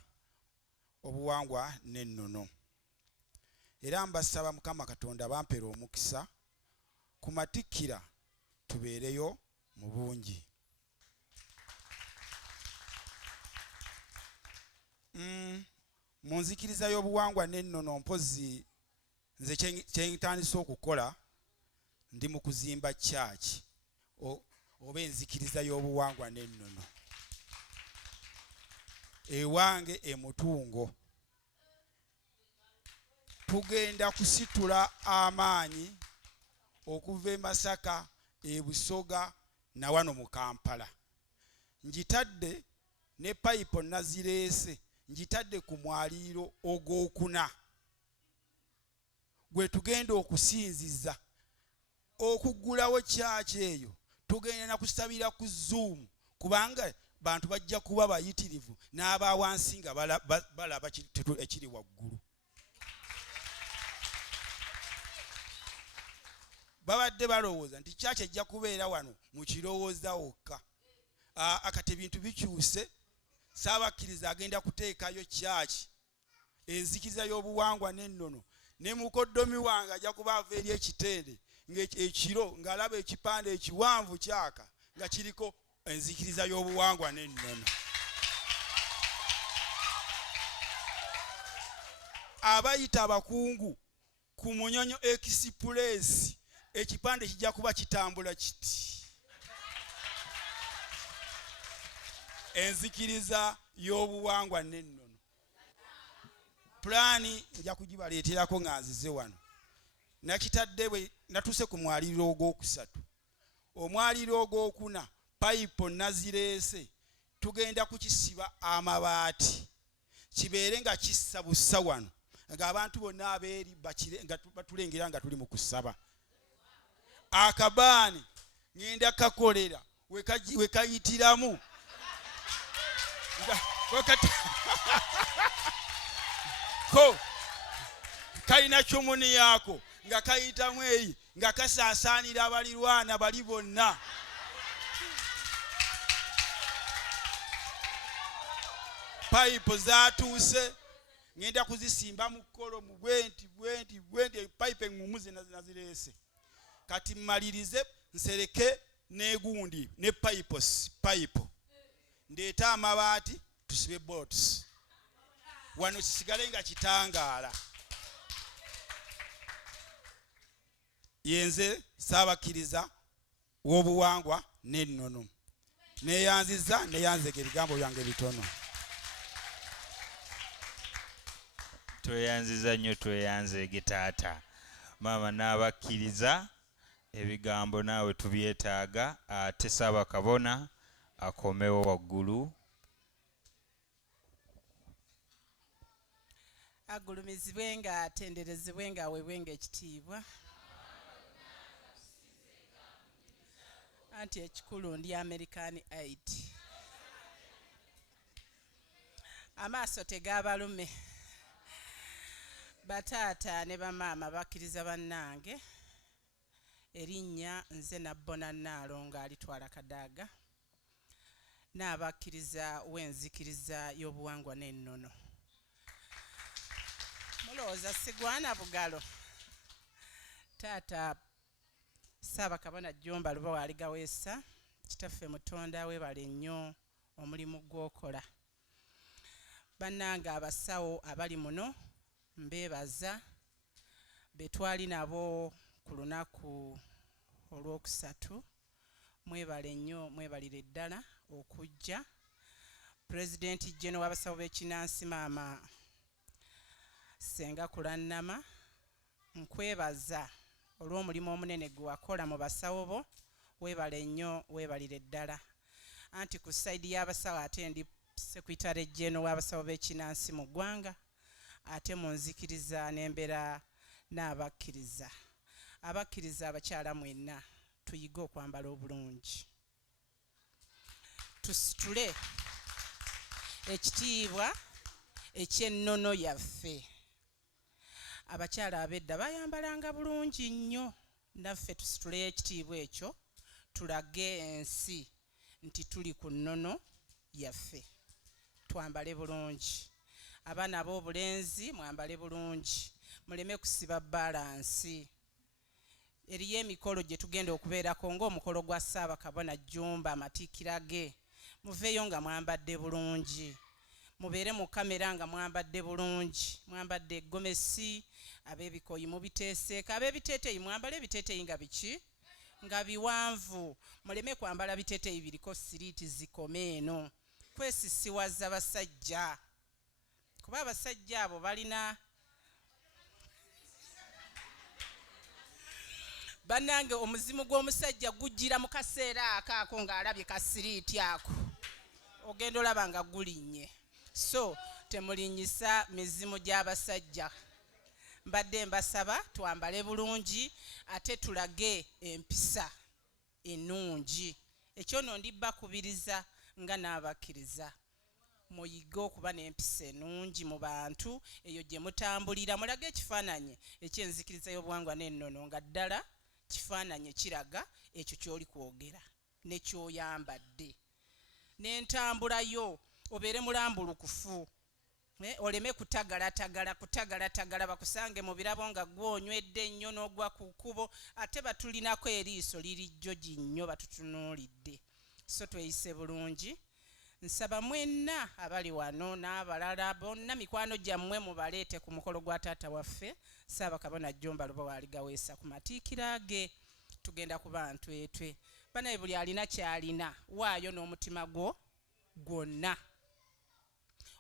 obuwangwa n'ennono. Era mbasaba Mukama Katonda bampera omukisa ku matikkira tubeereyo mu bungi. Mu nzikiriza y'obuwangwa n'ennono mpozi nze kyentandise okukola ndi mu kuzimba church oba enzikiriza y'obuwangwa n'ennono ewange e Mutungo. Tugenda kusitula amaanyi okuva e Masaka, e Busoga na wano mu Kampala. Njitadde ne payipo nazireese njitadde ku mwaliiro ogwokuna gwe tugenda okusinziza. Okuggulawo church eyo tugenda na kusabira ku Zoom kubanga bantu bajja kuba bayitirivu n'abawansi nga balaba ekiri waggulu. Babadde balowooza nti church ejja kubeera wano mu kirowooza wokka. Akati ebintu bikyuse. Saabakkiriza agenda kuteekayo church enzikiriza y'obuwangwa n'ennono. Ne mukoddomi wange ajja kuba ava eri ekitende ng'ekiro ng'alaba ekipande ekiwanvu kyaka nga kiriko enzikiriza y'obuwangwa n'ennono. Abayita abakungu ku Munyonyo Express ekipande kijja kuba kitambula kiti. Enzikiriza y'obuwangwa n'ennono. Plani nja kugibaleeterako nga nzize wano. Nakitadde bwe natuse ku mwaliiro ogwokusatu. Omwaliiro ogwokuna payipo nazireese tugenda kukisiba amabaati kibeere nga kissa bussa wano ng'abantu bonna abeeri batulengera nga tuli mu kusaba. Akabaani ngenda kakolera we kayitiramu ko kalina kyomuni yaako nga kayitamu eyi nga kasaasaanira abalirwana bali bonna. Payipo zaatuuse ngenda kuzisimba mu kkolo mu bwenti payipo eŋŋumuze nazireese. Kati mmalirize nsereke n'egundi ne payipo ndeeta amabaati tusibe boats wano kisigale nga kitangaala. Yenze Saabakkiriza w'obuwangwa n'ennono. Neyanzega ebigambo byange bitono. Tweyanziza nnyo tweyanzege taata. Maama n'abakkiriza ebigambo naawe tubyetaaga. Ate Ssaabakabona akomewo waggulu. Agulumizibwe nga atenderezebwe nga aweebwenga ekitiibwa. Anti ekikulu ndi American Aid. Amaaso tegaabalume. Bataata ne bamaama bakkiriza bannange. Erinnya nze Nabbona Nnaalongo alitwala Kadaaga. N'abakkiriza w'enzikiriza y'obuwangwa n'ennono. Mulowooza sigwana bugalo. Taata Ssaabakabona Jjumba Lubowa aligaweesa. Kitaffe Mutonda weebale nnyo omulimu gw'okola. Bannange abasawo abali muno mbeebaza be twali nabo ku lunaku olwokusatu. Mwebale nnyo mwebalire ddala okujja. Pulezidenti Jeno w'abasawo b'ekinnansi Maama Senga Kulannama nkwebaza olw'omulimu omunene gwe wakola mu basawo bo. Weebale nnyo weebalire ddala. Anti ku sayidi y'abasawo ate ndi Sekitale Jeno w'abasawo b'ekinnansi mu ggwanga. Ate mu nzikiriza n'embeera n'abakkiriza. Abakkiriza abakyala mwenna tuyige okwambala obulungi, tusitule ekitiibwa eky'ennono yaffe. Abakyala ab'edda bayambalanga bulungi nnyo, naffe tusitule ekitiibwa ekyo, tulage ensi nti tuli ku nnono yaffe, twambale bulungi. Abaana ab'obulenzi mwambale bulungi, muleme kusiba balansi. Eriyo emikolo gye tugenda okubeerako ng'omukolo gwa Ssaabakabona Jjumba amatiikira ge, muveeyo nga mwambadde bulungi, mubeere mu kamera nga mwambadde bulungi, mwambadde egomesi, ab'ebikoyi mubiteeseeko, ab'ebiteeteeyi mwambale ebiteeteeyi nga biki, nga biwanvu, muleme kwambala biteeteeyi biriko siriiti zikome eno. Kwesisiwaza basajja, kuba abasajja abo balina bannange omuzimu gw'omusajja gujjira mu kaseera akaako ng'alabye kasiriiti ako, ogenda olaba nga gulinnye. So temulinnyisa mizimu gy'abasajja. Mbadde mbasaba twambale bulungi ate tulage empisa ennungi. Ekyo nno ndibbakubiriza nga n'abakkiriza, muyige okuba n'empisa ennungi mu bantu, eyo gye mutambulira, mulage ekifaananyi eky'enzikiriza y'obuwangwa n'ennono, nga ddala kifaananyi kiraga ekyo ky'oli kwogera ne ky'oyambadde. N'entambulayo obeere mulambulukufu, oleme kutagalatagala bakusange mu birabo nga gw'onywedde nnyo n'ogwa ku kkubo, ate batulinako eriiso lirijjogi nnyo batutunuulidde. So tweyise bulungi. Nsaba mwenna abali wano n'abalala bonna mikwano gyammwe mubaleete ku mukolo gwa taata waffe Ssaabakabona Jjumba Lubowa aligaweesa ku matiikira ge. Tugenda ku bantu etwe banaye, buli alina kyalina, waayo n'omutima gwo gwonna.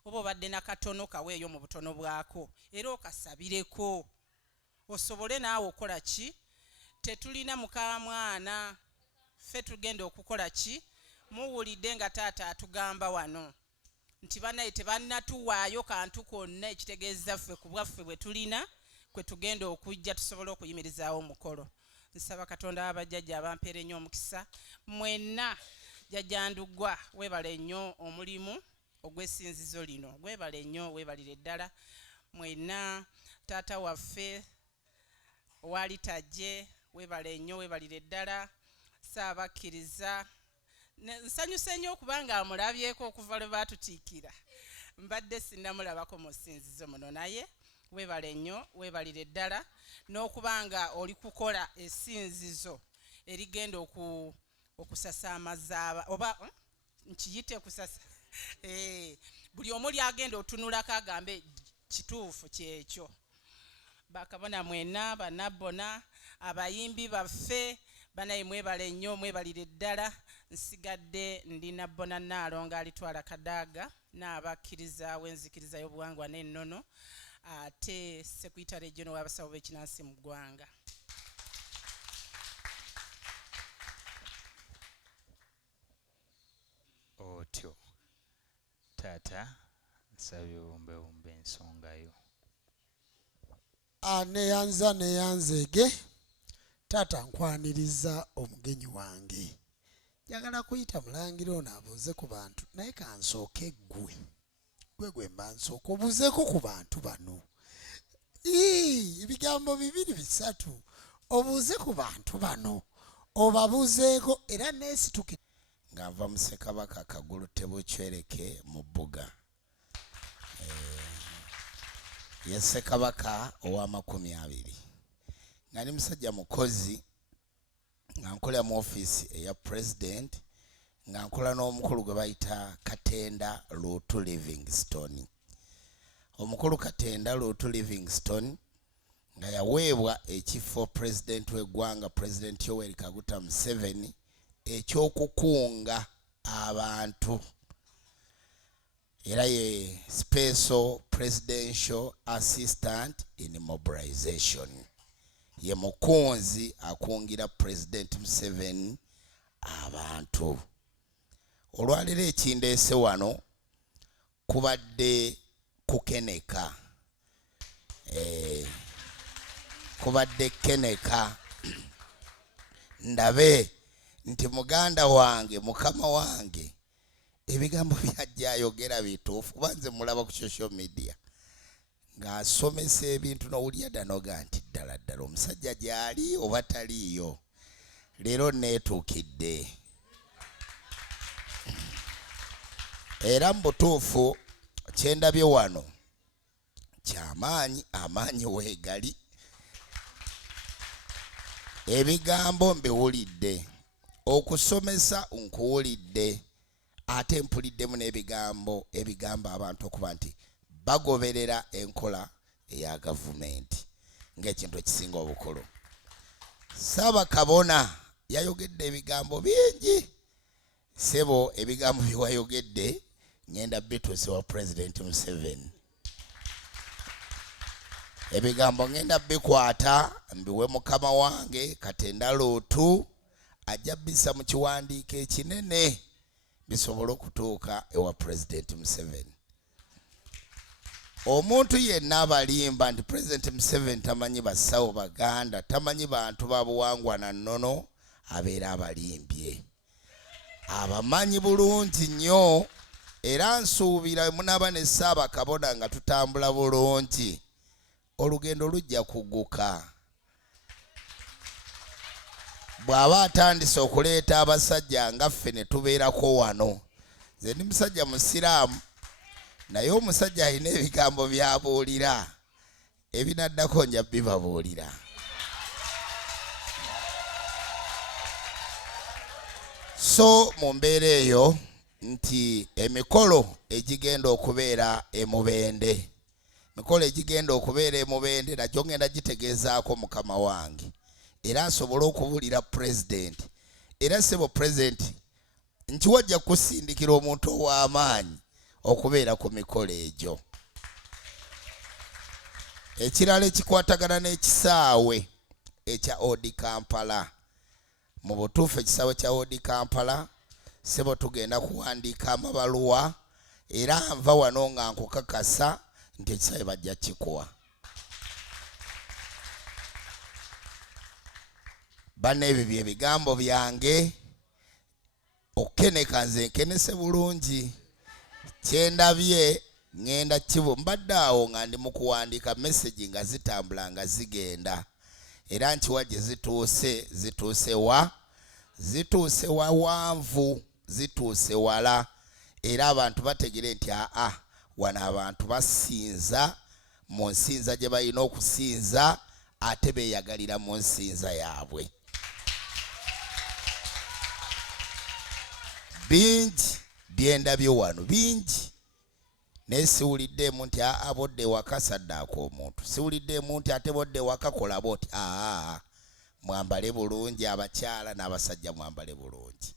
Oba obadde nakatono kaweeyo mu butono bwako era okasabireko, osobole naawe okola ki. Tetulina mukamwana, ffe tugenda okukola ki. Muwulidde nga taata atugamba wano nti banaye tebannatuwaayo kantu konna, ekitegeeza ffe ku bwaffe bwe tulina kwe tugenda okujja tusobole okuyimirizaawo omukolo. Nsaba Katonda w'abajjajja abampeera ennyo omukisa. Mwenna jjajjandugwa weebale nnyo omulimu ogw'essinzizo lino, gwebale nnyo, weebalire ddala. Mwenna taata waffe waali tajje, weebale nnyo, weebalire ddala. Saabakkiriza nsanyuse nnyo okubanga amulabyeko okuva lwe baatutiikira, mbadde sinnamulabako mu ssinzizo muno, naye weebale nnyo, weebalire ddala, n'okubanga oli kukola essinzizo erigenda okusasaamaza oba nkiyite kusasa buli omu lyagenda otunulako agambe kituufu kyekyo. Bakabona mwenna, bannabbona, abayimbi baffe banaye mwebale nnyo, mwebalire ddala. Nsigadde ndi Nabbona Naalonga alitwala Kadaaga n'abakkiriza w'enzikiriza y'obuwangwa n'ennono, ate Secretary General w'abasawo b'ekinansi mu ggwanga. Otyo taata nsabye wumbe ensonga yo. Neyanzeege taata nkwaniriza omugenyi wange, njagala kuyita mulangira ono abuuze ku bantu, naye kansooke gwe mba nsooka obuuzeeko ku bantu bano. Ebigambo 2-3 obuuze ku bantu bano, obabuuzeeko era neesitukire nga nva mu Ssekabaka Kagulu Tebukyereke mu Bbuga. Ye Ssekabaka owa20 nga ndi musajja mukozi, nga nkola mu ofiisi eya president, nga nkola n'omukulu gwe bayita Katenda Luutu Livingstone. Omukulu Katenda Luutu Livingstone nga yaweebwa ekifo president w'eggwanga, President Yoweri Kaguta Museveni, ekyokukunga abantu, era ye special presidential assistant in mobilization. Ye mukunzi akungira President Museveni abantu. Olwaliro ekindeese wano kubadde kukeneka, kubadde keneka ndabe nti muganda wange mukama wange ebigambo byajja ayogera bituufu kuba nze mulaba ku social media ng'asomesa ebintu n'owulira danoga nti ddala ddala omusajja gy'ali oba taliiyo. Leero neetuukidde era mu butuufu kyendabye wano kyamaanyi, amaanyi weegali. Ebigambo mbiwulidde, okusomesa nkuwulidde, ate mpuliddemu n'ebigambo ebigamba abantu okuba nti bagoberera enkola eya gavumenti ng'ekintu ekisinga obukulu. Ssaabakabona yayogedde ebigambo bingi. Sebo ebigambo byewayogedde ngenda bituuse wa President Museveni. Ebigambo ngenda bikwata mbiwe mukama wange Katenda Lootu ajja bisa mu kiwandiiko ekinene bisobole okutuuka ewa President Museveni. Omuntu yenna abalimba nti President Museveni tamanyi basawo baganda, tamanyi bantu babuwangwa na nnono, abeera abalimbye. Abamanyi bulungi nnyo era nsuubira munaaba ne Ssaabakabona nga tutambula bulungi olugendo lujja kugguka. Bw'aba atandise okuleeta abasajja nga ffe ne tubeerako wano. Nze ndi musajja musiraamu naye omusajja alina ebigambo by'abuulira ebinaddako nja bibabuulira. So mu mbeera eyo nti emikolo egigenda okubeera emubende, mikolo egigenda okubeera emubende nagyo ngenda gitegeezaako mukama wange era nsobole okubuulira President. Era sebo President nkiwajja kusindikira omuntu ow'amaanyi okubeera ku mikolo egyo. Ekirala ekikwatagana n'ekisaawe ekya Odi Kampala. Mu butuufu ekisaawe kya Odi Kampala sebo tugenda kuwandiika amabaluwa era nva wano nga nkukakasa nti ekisaawe bajja kikuwa. Bano ebyo bye bigambo byange. Okeneka nze nkenese bulungi. Kyendabye ngenda kibu mbadde awo nga ndi mu kuwandiika message nga zitambula nga zigenda. Era nkiwa gye zituuse wa? Zituuse wawanvu, zituuse wala. Era abantu bategere nti wano abantu basinza mu nsinza gye balina okusinza ate beeyagalira mu nsinza yaabwe. Bingi byendabye wano bingi. Naye siwuliddemu nti bodde waka saddaaka omuntu. Siwuliddemu nti ate bodde waka kola boti. Mwambale bulungi abakyala n'abasajja mwambale bulungi.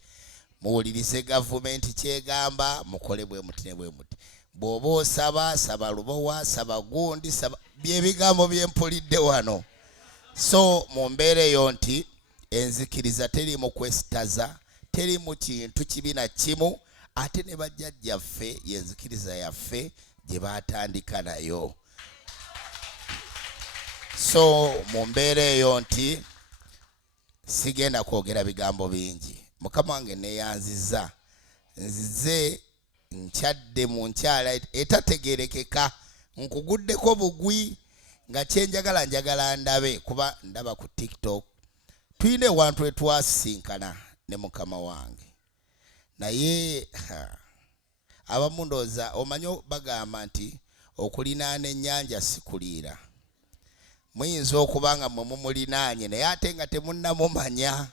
Muwulirize gavumenti kyegamba mukole bwe muti ne bwe muti. Bw'oba osaba saba lubowa saba gundi saba byebigambo byempulidde wano. So mu mbeera eyo nti enzikiriza teri mu kwesitaza, teri mu kintu kibi na kimu, ate ne bajjajjaffe yenzikiriza yaffe gye baatandika nayo. So mu mbeera eyo nti sigenda kwogera bigambo bingi. Mukama wange neeyanziza nzize nkyadde mu nkyala etategerekeka, nkuguddeko bugwi nga kyenjagala njagala ndabe kuba ndaba ku TikTok tuyina ewantu etwasisinkana ne mukama wange. Naye abamu ndowooza omanyi bagamba nti okulinaana ennyanja sikuliira. Muyinza okuba nga mwe mumulinaanye naye ate nga temunnamumanya,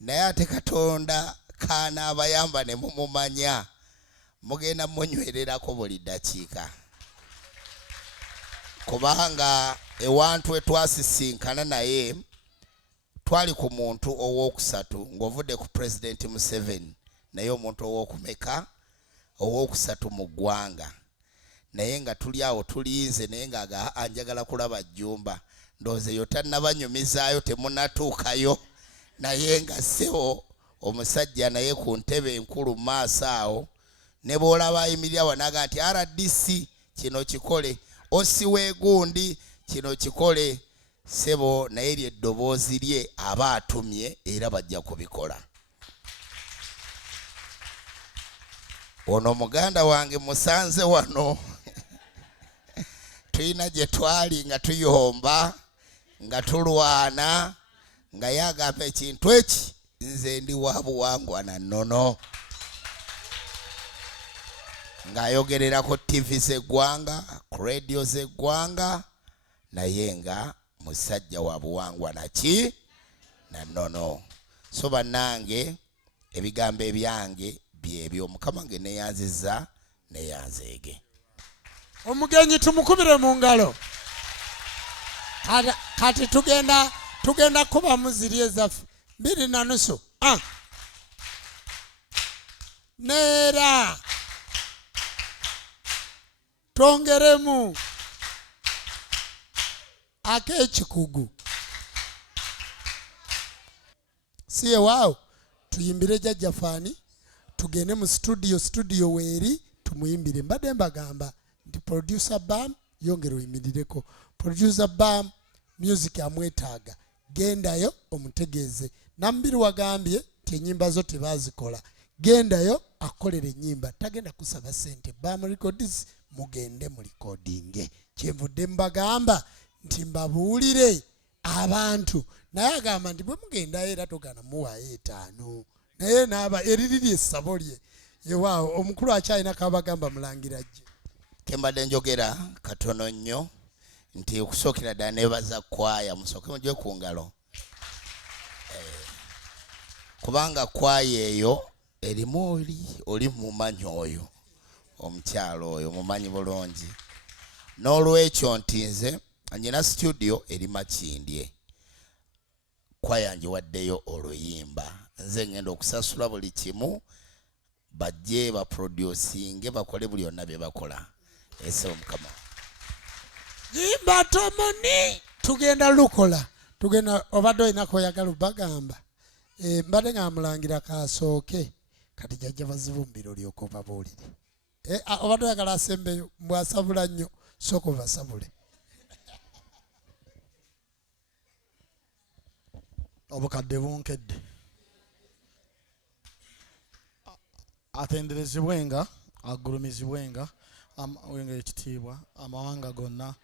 naye ate Katonda kaanaabayamba ne mumumanya, mugenda munywererako buli ddakiika. Kubanga ewantu etwasisinkana naye twali ku muntu ow'okusatu ng'ovudde ku President Museveni, naye omuntu ow'okumeka ow'okusatu mu ggwanga. Naye nga tuli awo tulinze naye nga anjagala kulaba jjumba. Ndowooza eyo tannabanyumizaayo temunnatuukayo. Naye nga ssebo omusajja naye ku ntebe enkulu mu maaso awo, ne bw'olaba ayimirira wanaga nti RDC kino kikole, osiwe gundi kino kikole. sebo naye lyeddoboozi lye aba atumye era bajja kubikola. Ono muganda wange musanze wano tuyina gye twali nga tuyomba nga tulwana nga yagamba ekintu eki nze ndi wa buwangwa na nnono, ng'ayogerera ku TV z'eggwanga, ku radio z'eggwanga, naye nga musajja wa buwangwa naki na nnono. So bannange ebigambo ebyange byebyo, Mukama nge neyanziza neyanzeege. Omugenyi tumukubire mu ngalo. Kati tugenda kuba muziri ezaffe 2.5. Neera tongeremu ak'ekikugu. Siye waawo tuyimbire jjajja Fani, tugende mu studio weeri tumuyimbire. Mbadde mbagamba nti producer Bam yongera oyimirireko. Producer Bam music amwetaaga, gendayo omutegeeze. Nambiri wagambye nti ennyimba zo tebazikola, gendayo akolera ennyimba, tagenda kusaba ssente. Bam Records mugende mu recording. Kyenvudde mbagamba nti mbabuulire abantu, naye agamba nti bwe mugendayo era togana muwaayo 5, naye naaba eririri essabo lye. Yewaawo omukulu akyalina kabagamba mulangira jje. Kembadde njogera katono nnyo nti okusookera ddala nebaza kwaya, musooke mugye ku ngalo. Kubanga kwaya eyo erimu oli mumanyi oyo omukyalo oyo mumanyi bulungi. N'olwekyo nti nze nyina studio eri Makindye, kwaya yange waddeyo oluyimba, nze ngenda okusasula buli kimu, bajje baproducinge bakole buli yonna bye bakola. Ese Mukama Yimba tomoni tugenda lukola, tugenda obadde oyinako oyagala bagamba. Mbadde nga mulangira kasooke kati jjajja bazibumbiro ly'oka obabuulire. Obadde oyagala asembeyo mbwasabula nnyo, sooka obasabule. Obukadde bunkedde atenderezibwenga, agulumizibwenga, wenga ekitiibwa, amawanga gonna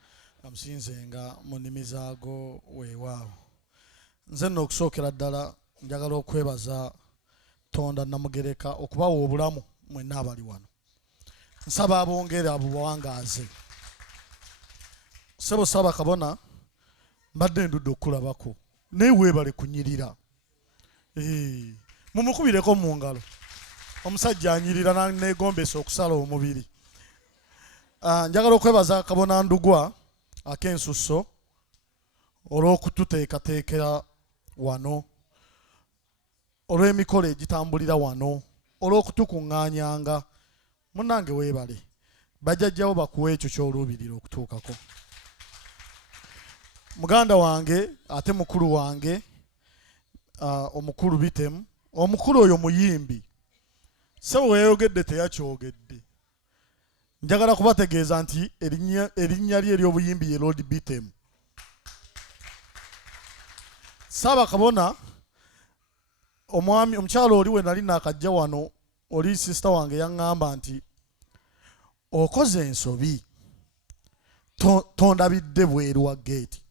amusinzenga mu nnimi zaago weewaawo. Nze nno okusookera ddala njagala okwebaza Tonda Namugereka okubawa obulamu mwenna abali wano. Nsaba abongera buwangaaze. Ssebo Ssaabakabona mbadde ndudde okulabako, naye weebale kunyirira. Mumukubireko mu ngalo. Omusajja anyirira neegombesa okusala omubiri. Njagala okwebaza Kabona Ndugwa ak'ensusso olw'okututeekateekera wano, olw'emikolo egitambulira wano, olw'okutukuŋŋaanyanga. Munnange weebale, bajjajjawo bakuwa ekyo ky'oluubirira okutuukako. Muganda wange ate mukulu wange, omukulu Bitemu, omukulu oyo muyimbi, sebo weeyogedde teyakyogedde. Njagala kubategeeza nti erinnya lye ery'obuyimbi ye Lord Bitemu. Ssaabakabona omwami omukyalo oli we nali naakajja wano, oli sisita wange yaŋŋamba nti okoze ensobi tondabidde bweru wa geeti,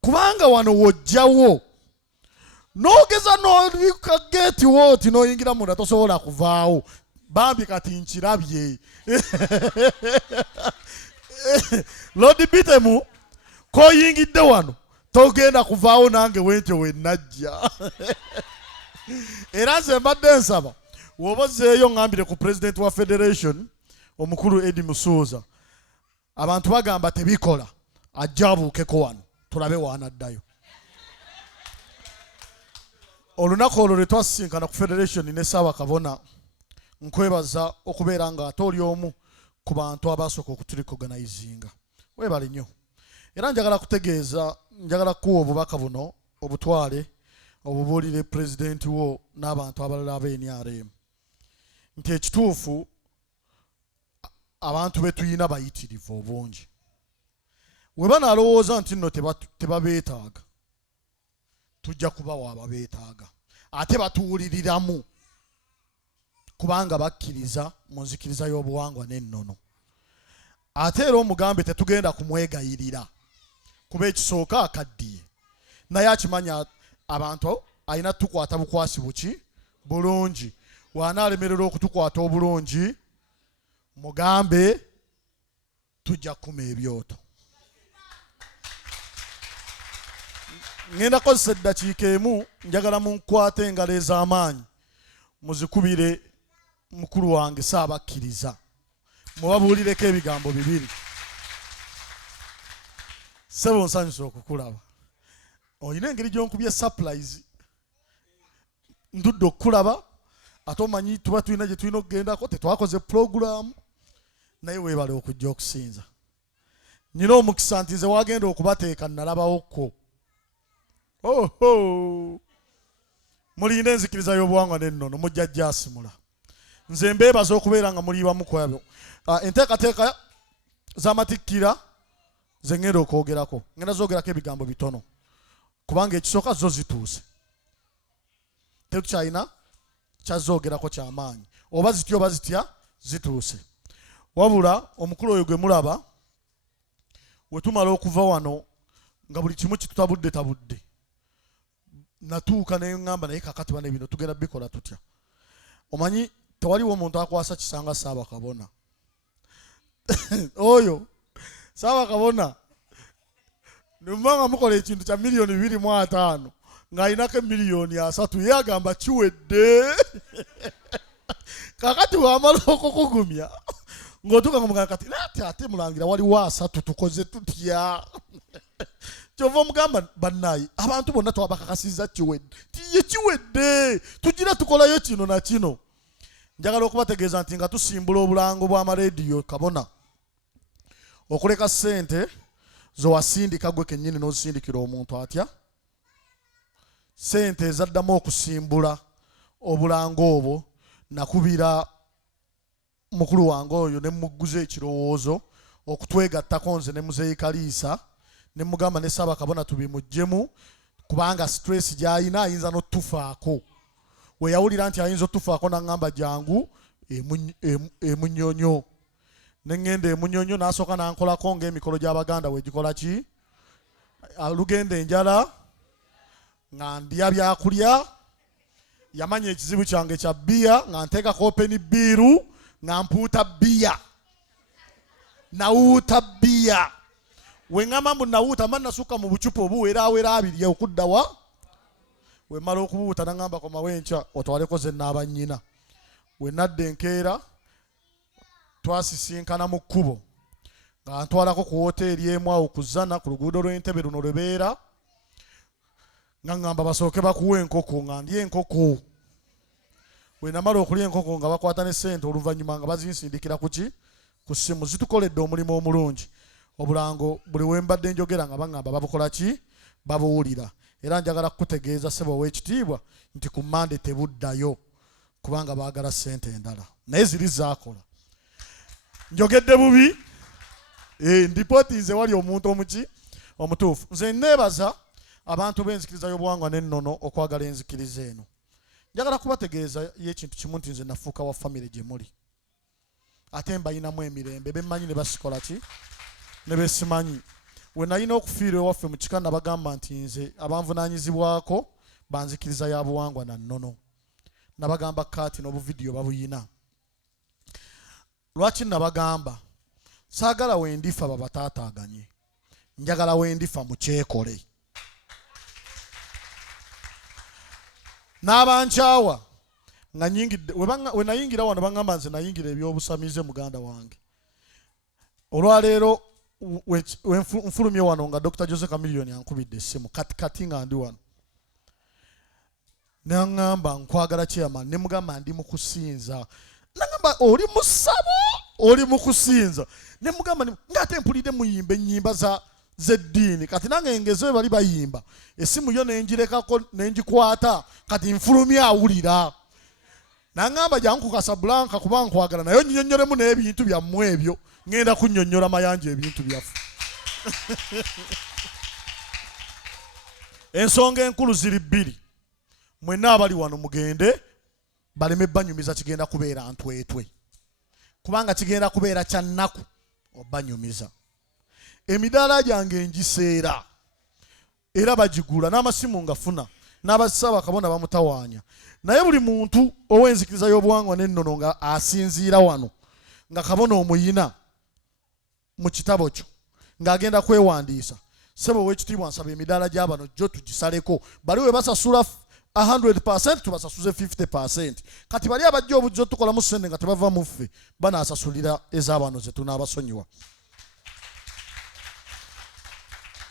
kubanga wano wojjawo n'ogeza n'olika geeti wooti n'oyingira munda tosobola kuvaawo. Bambi kati nkirabye. Lord Bitemu koyingidde wano togenda kuvaawo nange wentyo we najja. Era nze mbadde nsaba woba ozzeeyo ŋŋambire ku president wa federation omukulu Eddie Musuuza, abantu bagamba tebikola, ajja abuukeko wano tulabe waanaddayo. Olunaku olwo lwe twasisinkana ku federation ne Ssaabakabona, nkwebaza okubeera nga ate oli omu ku bantu abasooka okutulicognizinga. Weebale nnyo. Era njagala kutegeeza, njagala kuwa obubaka buno obutwale obubuulire pulezidenti wo n'abantu abalala ab'NRM nti ekituufu abantu be tuyina bayitirivu obungi. we banalowooza nti nno tebabeetaaga, tujja kubawa ababeetaaga ate batuwuliriramu kubanga bakkiriza mu nzikiriza y'obuwangwa n'ennono. Ate era omugambe tetugenda kumwegayirira kuba ekisooka akaddiye, naye akimanya abantu alina tukwata bukwasi buki bulungi. Waanaalemerera okutukwata obulungi mugambe tujja kuma ebyoto. Ngenda kozesa eddakiika emu, njagala munkwate engalo ez'amaanyi muzikubire mukulu wange Saabakkiriza, mubabuulireko ebigambo bibiri. Ssebo nsanyusa okukulaba, olina engeri gy'onkubye surprise. Ndudde okukulaba ate omanyi tuba tulina gye tulina okugendako, tetwakoze puroguramu, naye weebale okujja okusinza. Nina omukisa nti nze wagenda okubateeka nalabawokko. Oho, mulina enzikiriza y'obuwangwa n'ennono, mujja gyasimula. Nze mbeebaza okubeera nga muli bamu ku abo. Enteekateeka z'amatikkira ze ngenda okwogerako, ngenda zoogerako ebigambo bitono kubanga ekisooka zo zituuse. Tetukyalina kyazoogerako ky'amaanyi, oba zitya oba zitya zituuse. Wabula omukulu oyo gwe mulaba, we tumala okuva wano nga buli kimu kitutabudde tabudde, natuuka ne ngamba naye kakati bane bino tugenda bikola tutya. Omanyi tewaliwo omuntu akwasa kisanga Ssaabakabona. Oyo Ssaabakabona nimanga mukola ekintu kya $2,250 ng'alinako $3,300,000, ye agamba kiwedde. Kakati wamala okukugumya ng'otuuka nga kati ate mulangira waliwo 3 tukoze tutya. Kyova omugamba bannayi, abantu bonna twabakakasizza kiwedde, tiye kiwedde, tugira tukolayo kino na kino. Njagala okubategeeza nti nga tusimbula obulango bw'amarediyo Kabona, okuleka ssente zowasindika gwe kennyini n'ozisindikira omuntu atya, ssente ezaddamu okusimbula obulango obwo, nakubira mukulu wange oyo ne mugguza ekirowoozo okutwegattako nze ne Muzeeyi Kaliisa, ne mugamba ne Ssaabakabona tubimuggyemu kubanga stress gy'ayina ayinza n'otufaako. We yawulira nti ayinza otufaako n'angamba jangu emunyonyo. Ne ngenda emunyonyo n'asooka n'ankolako ng'emikolo gy'Abaganda we gikola ki? Lugenda enjala nga ndya byakulya, yamanya ekizibu kyange kya bbiya nga nteekako openi bbiiru nga mpuuta bbiya, nawuuta bbiya. We ngamba mbu nawuuta mba nasukka mu bucupa obuweeraawera 2 okuddawa. We mala okubuuta n'angamba komawo enkya otwaleko ze nnaaba nnyina. We nadda enkeera twasisinkana mu kkubo nga ntwalako ku woteeri emu awo ku Zana ku luguudo lw'Entebbe luno lwe beera, nga ngamba basooke bakuwa enkoko nga ndya enkoko. We namala okulya enkoko nga bakwata ne ssente oluvannyuma nga bazinsindikira ku ki? Ku ssimu. Zitukoledde omulimu omulungi. Obulango buli we mbadde njogera nga baŋŋamba babukola ki? Babuwulira. Era njagala kukutegeeza ssebo ow'ekitiibwa nti ku Mande tebuddayo kubanga baagala ssente endala, naye ziri zaakola. Njogedde bubi? Ndipooti nze wali omuntu omuki omutuufu. Nze neebaza abantu b'enzikiriza y'obuwangwa n'ennono okwagala enzikiriza eno. Njagala kubategeeza y'ekintu kimu nti nze nafuuka wa famire gye muli. Ate mbayinamu emirembe, bemmanyi ne basikola ki? Ne besimanyi. We nalina okufiira ewaffe mu kika nabagamba nti nze abanvunaanyizibwako banzikiriza ya buwangwa na nnono. Nabagamba kaati n'obuvidiyo babuyina. Lwaki nabagamba? Saagala wendifa babataataaganye, njagala wendifa mukyekole. N'abankyawa nga nyingidde, we nayingira wano bangamba nze nayingira ebyobusamize muganda wange. Olwaleero nfulumye wano nga Dr. Jose Chameleone ankubidde essimu kati nga ndi wano. N'angamba nkwagala chairman, ne mugamba ndi mu kusinza. N'angamba oli mu ssabo, oli mu kusinza. Ne mugamba ng'ate mpulidde muyimba ennyimba z'eddiini. Kati nange ngeze bali bayimba. Essimu yo nengirekako nengikwata kati nfulumye awulira. N'angamba jangu Casablanca kuba nkwagala nayo nnyonnyoremu n'ebintu byammwe ebyo. Ngenda kunnyonnyola mayanja ebintu byaffe. ensonga enkulu ziri bbiri. Mwenna abali wano mugende baleme banyumiza kigenda kubeera ntwetwe. Kubanga kigenda kubeera kya nnaku obanyumiza. Emidaala gyange ngiseera era bagigula n'amasimu ngafuna n'abasaba kabona bamutawaanya. Naye buli muntu ow'enzikiriza y'obuwangwa n'ennono nga asinziira wano nga kabona omuyina mu kitabo kyo ng'agenda kwewandiisa. Sebo w'ekitiibwa nsaba emidaala gy'abano jjo tugisaleko. Bali we basasula 100% tubasasuze 50%. Kati bali abajja obujjo tukolamu ssente nga tebava mu ffe banaasasulira ez'abano ze tunaabasonyiwa.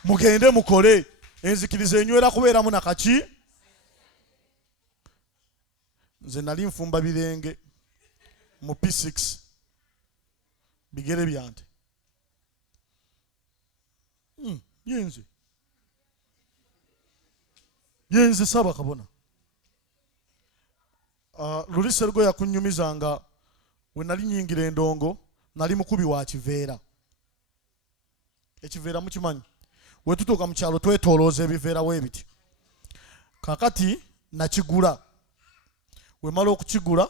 Mugende mukole enzikiriza enywera kubeeramu nakaki. Nze nali nfumba birenge mu P6 bigere byante yenze saba kabona. Luli Sergo yakunyumizanga we nali nyingira endongo nali mukubi wa kiveera. Ekiveera mukimanyi we tutuuka mu kyalo twetolooza ebiveera weebiti. Kakati nakigula. We mala okukigula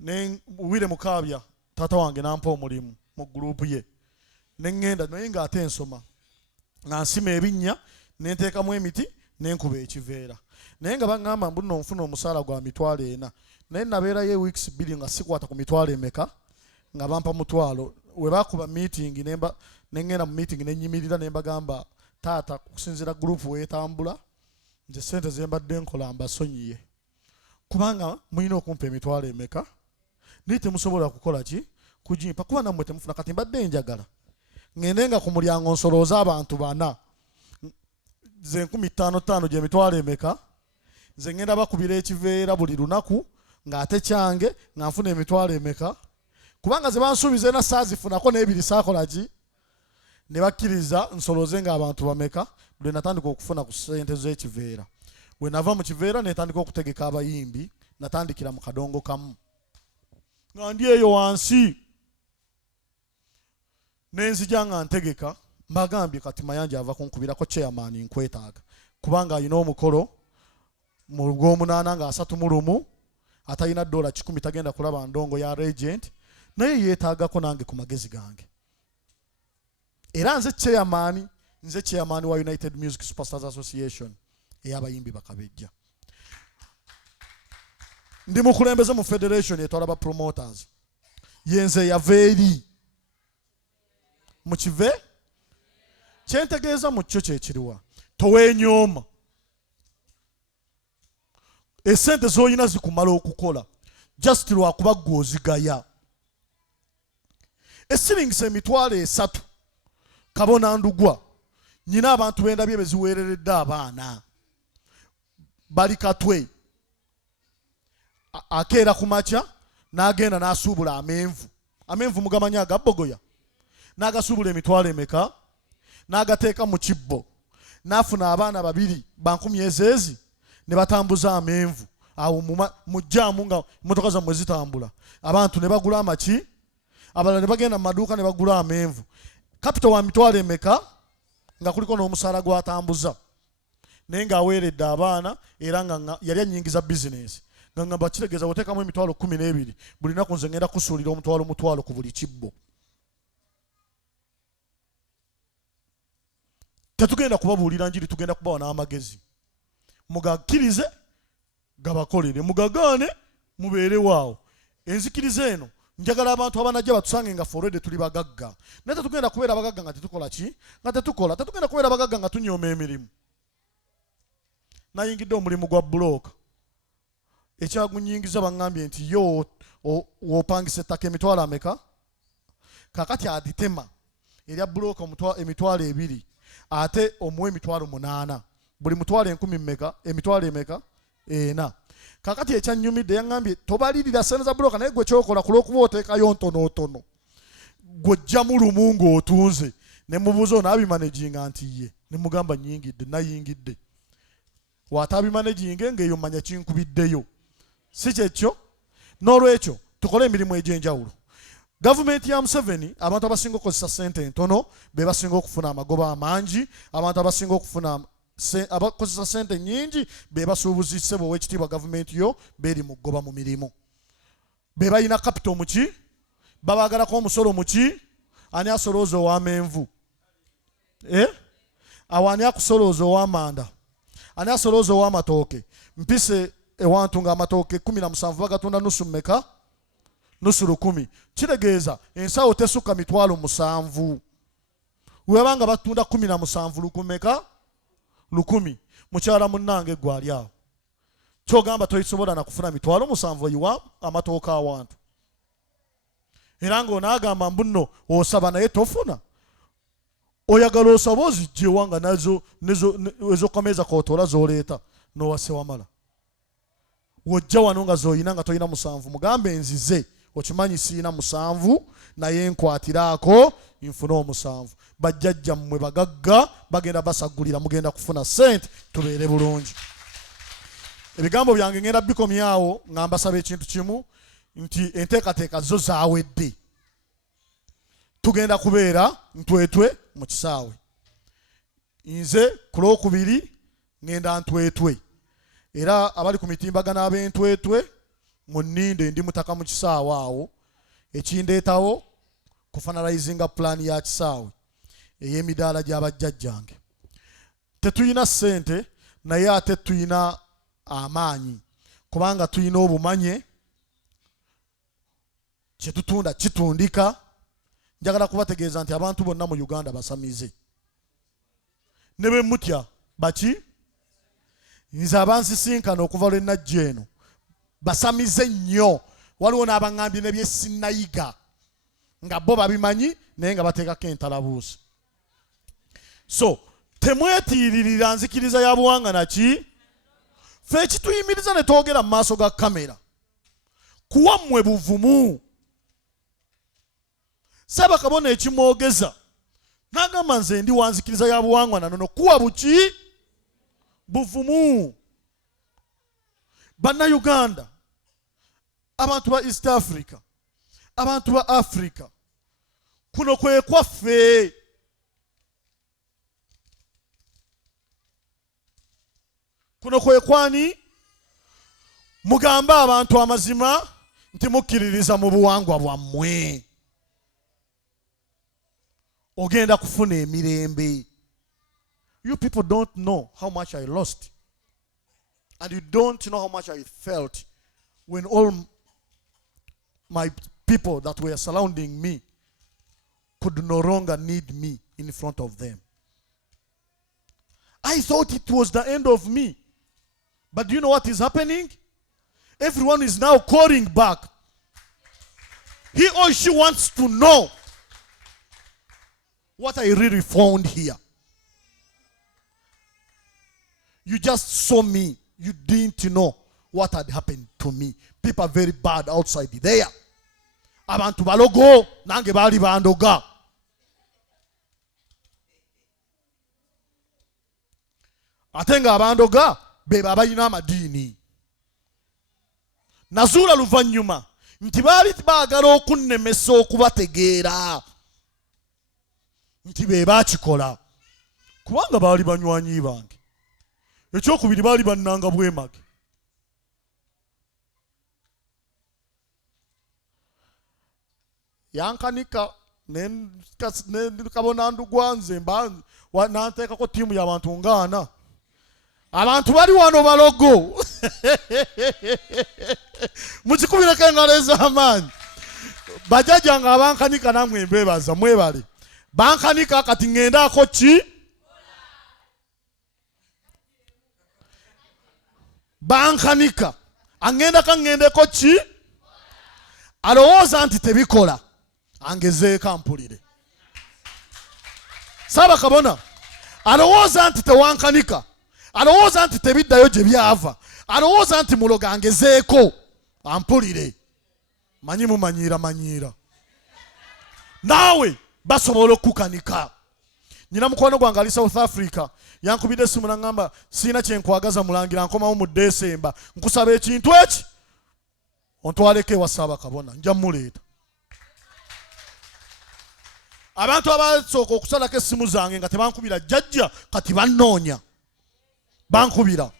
ne Wire Mukaabya taata wange nampa omulimu mu gurupu ye. Ne ngenda naye ng'ate ensoma nga nsima ebinnya ne nteekamu emiti ne nkuba ekiveera. Naye nga baŋŋamba mbu nno nfuna omusaala gwa mitwalo 4. Naye nabeerayo weeks 2 nga sikwata ku mitwalo emeka nga bampa mutwalo. We bakuba meeting ne ngenda mu meeting ne nnyimirira ne mbagamba taata okusinziira gurupu weetambula nze ssente ze mbadde nkola mbasonyiye. Kubanga mulina okumpa emitwalo emeka naye temusobola kukola ki kugimpa kuba nammwe temufuna. Kati mbadde njagala ngende nga ku mulyango nsolooza abantu 4 ze 15,500 gye mitwalo emeka. Nze ngenda bakubira ekiveera buli lunaku ng'ate kyange nga nfuna emitwalo emeka. Kubanga ze bansuubiza na saazifunako n'ebiri saakola ki. Ne bakkiriza nsolooze ng'abantu bameka bwe natandika okufuna ku ssente z'ekiveera. We nava mu kiveera netandika okutegeka abayimbi natandikira mu kadongo kamu nga ndi eyo wansi nenzija nga ntegeka. Mbagambye kati Mayanja ava kunkubirako chairman nkwetaaga kubanga alina omukolo mu Gw'omunaana nga 31 atalina $10 tagenda kulaba ndongo ya regent naye yeetaagako nange ku magezi gange. Era nze chairman wa United Music Superstars Association ey'abayimbi bakabejja. Ndi mukulembeze mu federation etwala ba promoters. Yenze yaveeri mu kive kyentegeeza mu kyo kyekiriwa toweenyooma. Esente z'olina zikumala okukola just lwakuba ggwe ozigaya. Esiringisa emitwalo 3 kabona ndugwa nyina abantu bendabye beziweereredde abaana bali katwe akeera ku makya n'agenda n'asuubula amenvu mugamanya agabbogoya n'agasuubula emitwalo emeka n'agateeka mu kibbo n'afuna abaana 2 ba 10 ezeezi ne batambuza amenvu awo mu jjaamu nga emmotoka zammwe zitambula. Abantu ne bagula amaki abalala ne bagenda mu maduuka ne bagula amenvu. Capital wa mitwalo emeka nga kuliko n'omusaala gwatambuza naye ng'aweeredde abaana era nga yali anyingiza bizinesi nga ngamba kitegeeza oteekamu emitwalo 12 buli naku nze ngenda kusuulira omutwalo ku buli kibbo. Tetugenda kubabuulira njiri, tugenda kubawa n'amagezi. Mugakkirize gabakolere, mugagaane mubeere waawo. Enzikiriza eno njagala abantu abanajja batusange nga forede tuli bagagga. Naye tetugenda kubeera bagagga nga tetukola ki? Nga tetukola. Tetugenda kubeera bagagga nga tunyooma emirimu. Nayingidde omulimu gwa bulooka. Ekyagunyingiza baŋŋambye nti yo wopangisa ettaka emitwalo ameka? Kakati aditema erya bulooka emitwalo 2 ate omuwe emitwalo 8. Buli mutwalo 10 mmeka? Emitwalo emeka? 4. Kakati ekyanyumidde yaŋŋambye tobalirira ssente za bulooka naye gwe kyokola ku lw'okuba oteekayo ntonotono gw'ojjamu lumu ng'otunze. Ne mubuuza ono abimanaginga nti ye. Ne mugamba nnyingidde, nayingidde. Waataabimanaginge ng'eyo mmanya kinkubiddeyo. Si kyekyo? N'olwekyo tukole emirimu egy'enjawulo. gavumenti ya Museveni abantu abasinga okukozesa sente entono be basinga okufuna amagoba amangi, abantu abasinga okufuna abakozesa sente nyingi be basuubuzise bw'owekitiibwa gavumenti yo beri mu ggoba mu mirimu. Be balina capital muki, babaagalako omusolo muki, ani asolooza ow'amenvu, awo ani akusolooza ow'amanda, ani asolooza ow'amatooke. Mpise ewantu nga amatooke 17 bagatunda nusu mmeka, nusu 10. Kitegeeza ensawo tesukka 7,000. Webanga batunda 17 lukumeka 10. Mukyala munnange gwali awo. Kyogamba toyisobola na kufuna 7,000 oyiwa amatooka awantu. Era ng'onaagamba mbuno osaba naye tofuna. Oyagala osaba ozijje wanga nazo ezokomeza kootola z'oleeta n'owase wamala. Wojja wano nga z'oyina nga toyina 7, mugambe nzize okimanyi siina 7 naye nkwatiraako nfuna 7. Bajjajja mmwe bagagga bagenda basagulira, mugenda kufuna sente tubeere bulungi. Ebigambo byange ngenda bikomyawo nga mbasaba ekintu kimu nti enteekateeka zo zaawedde. Tugenda kubeera ntwetwe mu kisaawe. Nze ku Lwokubiri ngenda ntwetwe. Era abali ku mitimbagano ab'entwetwe munninde ndi mutaka mu kisaawe awo. Ekindeetawo kufanalizinga plan ya kisaawe ey'emidaala gy'abajjajjange. Tetuyina ssente naye ate tuyina amaanyi kubanga tuyina obumanye kyetutunda kitundika. Njagala kubategeeza nti abantu bonna mu Uganda basamize. Ne bwe mutya baki? Nze abansisinkana okuva lwe najja eno basamize nnyo. Waliwo n'abaŋŋambye ne bye sinnayiga nga bo babimanyi naye nga bateekako entalabuusi. So temwetiiririra nzikiriza ya buwanga naki? Ffe ekituyimiriza ne twogera mu maaso ga kamera kuwa mmwe buvumu. Ssaabakabona ekimwogeza n'agamba nze ndi wanzikiriza ya buwangwa nanono kuwa buki? Buvumu. Bannayuganda, abantu ba East Africa, abantu ba Africa, kuno kwe kwaffe. Kuno kwe kwani? Mugambe abantu amazima nti mukkiririza mu buwangwa bwammwe. Ogenda kufuna emirembe. You people don't know how much I lost. And you don't know how much I felt when all my people that were surrounding me could no longer need me in front of them. I thought it was the end of me. But do you know what is happening? Everyone is now calling back. He or she wants to know what I really found here. You just saw me. You didn't know what had happened to me. People are very bad outside there. Abantu balogo nange bali bandoga. Atenga abandoga beba abalina amadini. Nazuula luvannyuma nti baali baagala okunnemesa okubategeera nti be baakikola kubanga baali banywanyi bange. Ekyokubiri baali bannanga bwemage. Yankanika kabona ndugwa nze nanteekako ttiimu y'abantu nga 4. Abantu bali wano balogo. Mukikubireko engalo ez'amaanyi. Bajjajja nga abankanika namwe mbebaza mwebale. Bankanika kati ngendaako ki? Bankanika angendeko ki? Alowooza nti tebikola angezeeko ampulire. Ssaabakabona alowooza nti tewankanika, alowooza nti tebiddayo gye byava, alowooza nti muloga angezeeko ampulire. Manyi mumanyiira. Naawe basobola okukanika. Nyina mukwano gwange ali South Africa yankubidde essimu n'aŋŋamba siina kye nkwagaza mulangira nkomawo mu Desemba nkusaba ekintu eki ontwaleko ewa Ssaabakabona nja muleeta. abantu abasooka okusalako essimu zange nga tebankubira jjajja kati bannoonya bankubira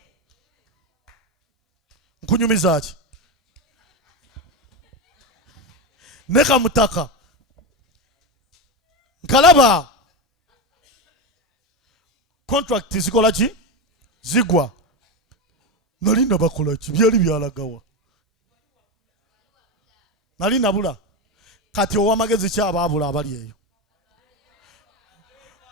nkunyumiza ki ne kamutaka nkalaba contract zikola ki zigwa nali nabakola ki byali byalagawa nali nabula kati owamagezi kyabaabula abali eyo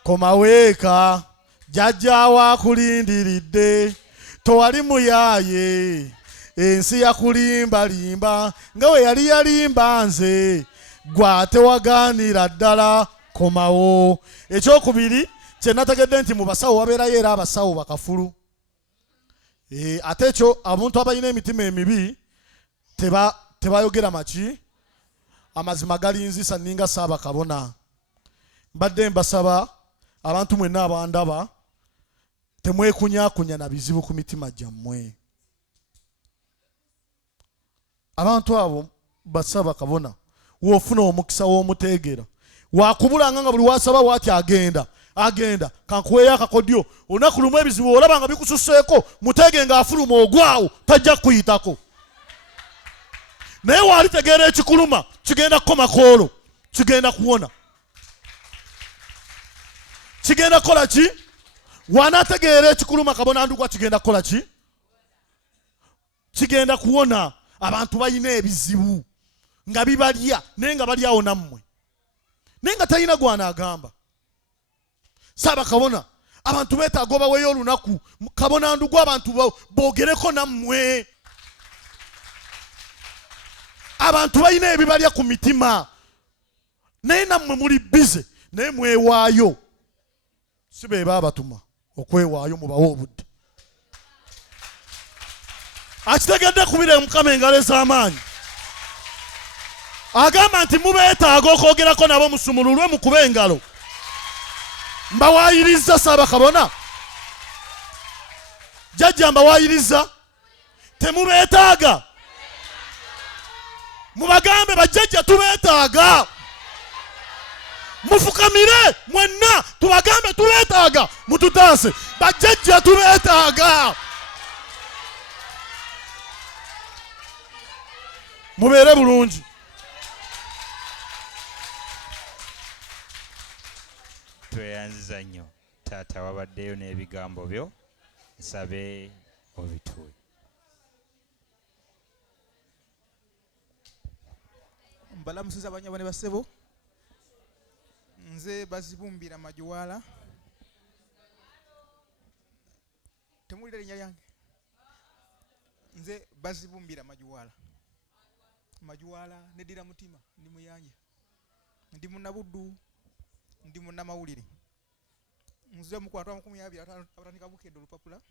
komaweeka jjajja wakulindiridde towali muyaaye ensi yakulimbalimba nga we yali yalimba nze gwa tewagaanira ddala komawo ekyokubiri kyenategedde nti mu basawo wabeerayo era abasawo bakafulu ate ekyo abantu abalina emitima emibi tebayogera maki amazima galinzisa ninga Ssaabakabona mbadde mbasaba abantu mwenna abandaba temwekunyakunya na bizibu ku mitima gyammwe abantu abo Ssaabakabona woofuna omukisa w'omuteegera wakubulanga nga buli wasaba wati agenda kankuweeyo akakodyo olunaku lumu ebizibu olaba nga bikususeeko muteege ng'afuluma ogwawo tajja kukuyitako naye waalitegeera ekikuluma kigenda kukoma koolo kigenda kuwona kigenda kukola ki wanaategeera ekikuluma Kabona Ndugwa kigenda kukola ki kigenda kuwona abantu balina ebizibu nga bibalya naye nga balyawo nammwe naye nga talina gwanaagamba Ssaabakabona abantu beetaaga obaweeyo olunaku Kabona Ndugwa abantu boogereko nammwe abantu balina ebibalya ku mitima naye nammwe muli bize naye mwewaayo si be baabatuma okwewaayo mubawe obudde akitegedde kubira Mukama engalo ez'amaanyi agamba nti mubeetaaga okwogerako nabo musumululwe mukuba engalo mbawaayiriza Ssaabakabona jjajja mbawaayiriza temubeetaaga mubagambe bajjajja tubeetaaga mufukamire mwenna tubagambe tubeetaaga mututaase bajjajja tubeetaaga mubeere bulungi tweyanziza nnyo taata wabaddeyo n'ebigambo byo nsabe obituwe mbalamusiza banyabane basebo nze Bazibumbira Majuwala temulire linnya lyange nze Bazibumbira Majuwala nedira mutima ndi muyanja ndi munabuddu ndi munnamawulire nze mukwatwa 20 abatandika bukedde olupapula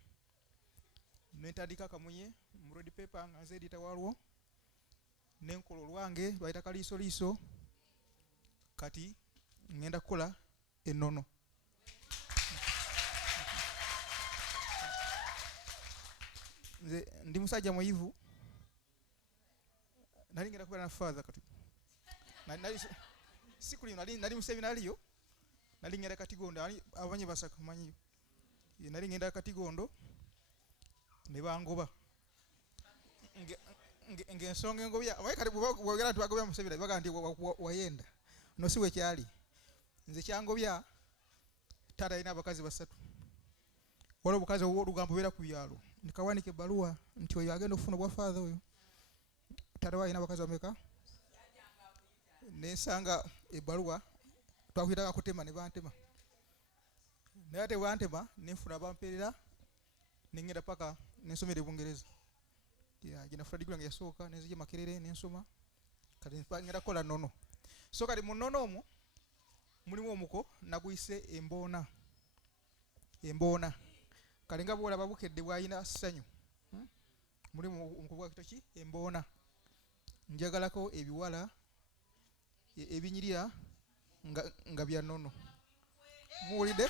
netandika kamunye mu red paper nga nze edita walwo nenkola olwange lwayita kaliisoliiso kati ngenda kukola ennono nze ndi musajja muyivu nali ngenda kubeera na father kati sikuli nali museminaliyo nali ngenda Katigondo abanye basaka manyiyo nali ngenda Katigondo ne bangoba ng'ensonga engobya abaye kati bwogera nti bagobya musebira baga nti wayenda no si wekyali nze kyangobya taata alina abakazi basatu waliwo obukazi olugambo beera ku byalo nikawanika ebbaluwa nti oyo agenda okufuna obwa father oyo taata alina abakazi bameka nensanga ebbaluwa twakuyitaga kutema ne bantema naye ate bantema nenfuna bamperera nengenda paka nensomera Bungereza gina Fred Gula yasooka nenzije Makerere nensoma kati ngenda kola nono so kati mu nono omwo mulimu omuko naguyise emboona kale nga bwola babukedde bwayina ssanyu mulimu omukubwa kitoki emboona njagalako ebiwala ebinyirira nga bya nono muwulidde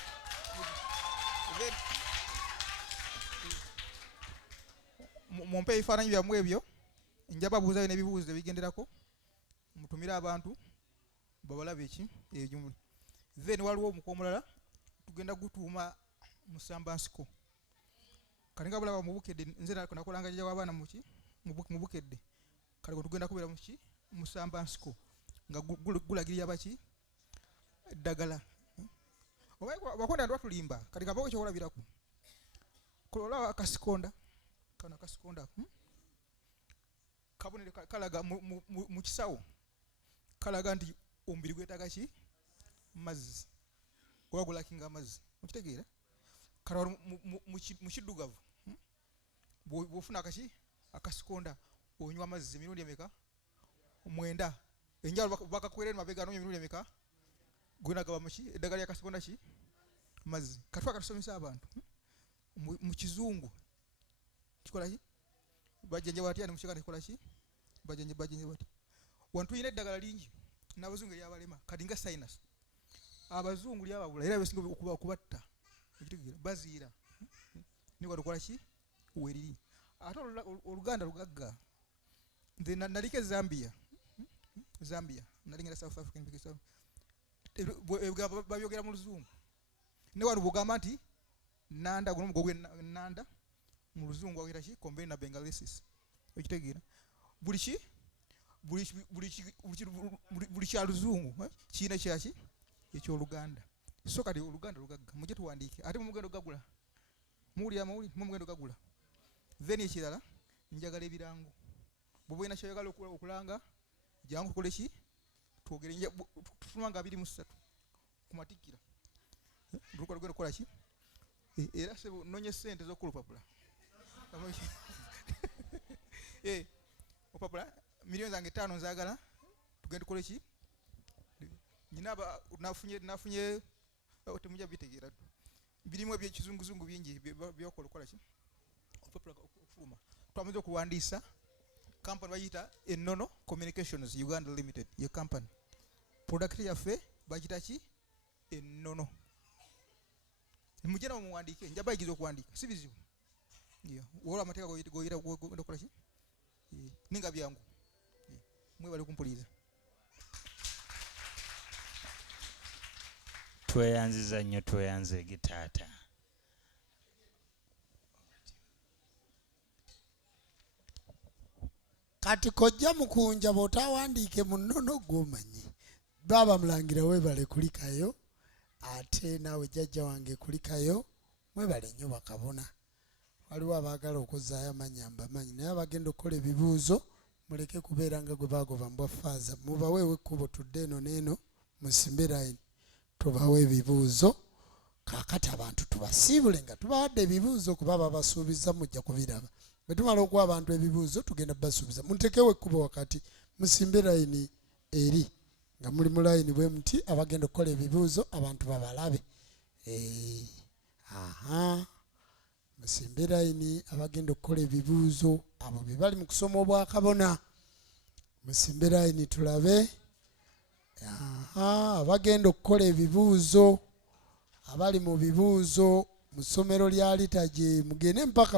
mumpe ebifaananyi byammwe ebyo njababuuzayo n'ebibuuzo ebigenderako mutumire abantu babalabe eki then waliwo omuko omulala tugenda gutuuma musambansiko kalinga bulaba mubukedde nze nakolanga jja w'abaana muki mubukedde kale tugenda kubeera muki musambansiko nga gulagirira baki eddagala abakonda ndwa tulimba kati kabako kyolabiraku kolola akasikonda kana akasikonda kabonere kalaga mu kisawo kalaga nti omubiri gwetaaga ki mazzi gwagulakinga amazzi okitegeera kala mu kiddugavu bw'ofuna akasikonda onywa amazzi emirundi emeka 9 enjalo bakakwerera mabega n'onywa emirundi emeka gwena gaba muki eddagala ly'akasikonda ki mazzi katwa katusomesa abantu mu kizungu kikola ki bajjanja bati ani mukiga kikola ki bajjanja bati wantu yina eddagala lingi n'abazungu eryabalema kati nga sinus abazungu lyababula era besinga okubatta ekitegeera baziira ni walukola ki weriri ate oluganda lugagga nze naliko Zambia nalingera South African mpikisa babyogera mu luzungu ne wano bugamba nti nanda guno mugogwe nanda mu luzungu wagera ki combine na bengalesis ekitegeera buli kya luzungu kiina kyaki ekyoluganda so kati oluganda lugagga mujje tuwandiike ate mumugendo gagula muwulira amawulire mumugendo gagula then ekirala njagala ebirango bwebwena kyoyagala okulanga jangu tukole ki twogere tutumanga 23 kumatikira lugenda kukola ki era sebo nonye sente z'okulupapula opapula milioni zange 5 nzagala tugenda tukole ki nyinaba nafunye temuja bitegeera birimu ebyekizunguzungu bingi byokola ki opapula okufuluma twamaze okuwandiisa company bayita Ennono Communications Uganda Limited ye company product yaffe bagita ki Ennono mujena muwandike njaba igizo kuwandika si bizibu wala amateka goyira ndokola ki ninga byangu mwe bali kumpuliza tweyanziza nnyo tweyanze gitaata kati kojja mukunja bw'otawandiike mu nnono gw'omanyi baba mulangira webale kulikayo ate naawe jjajja wange kulikayo mwebale nnyo bakabona waliwo abaagala okuzzaayo amanyi mbamanyi naye abagenda okukola ebibuuzo muleke kubeera nga gwe baagoba mbwafaaza mubaweewo ekkubo tudde eno n'eno musimbe layini tubawe ebibuuzo kaakati abantu tubasiibule nga tubawadde ebibuuzo kuba babasuubiza mujja kubiraba bwe tumala okuwa abantu ebibuuzo tugenda basuubiza mutekewo ekkubo wakati musimbe layini eri nga muli mu layini bwe muti abagenda okukola ebibuuzo abantu babalabe musimbe layini abagenda okukola ebibuuzo abo be bali mu kusoma obwakabona musimbe layini tulabe abagenda okukola ebibuuzo abali mu bibuuzo mu ssomero lya litaje mugende mpaka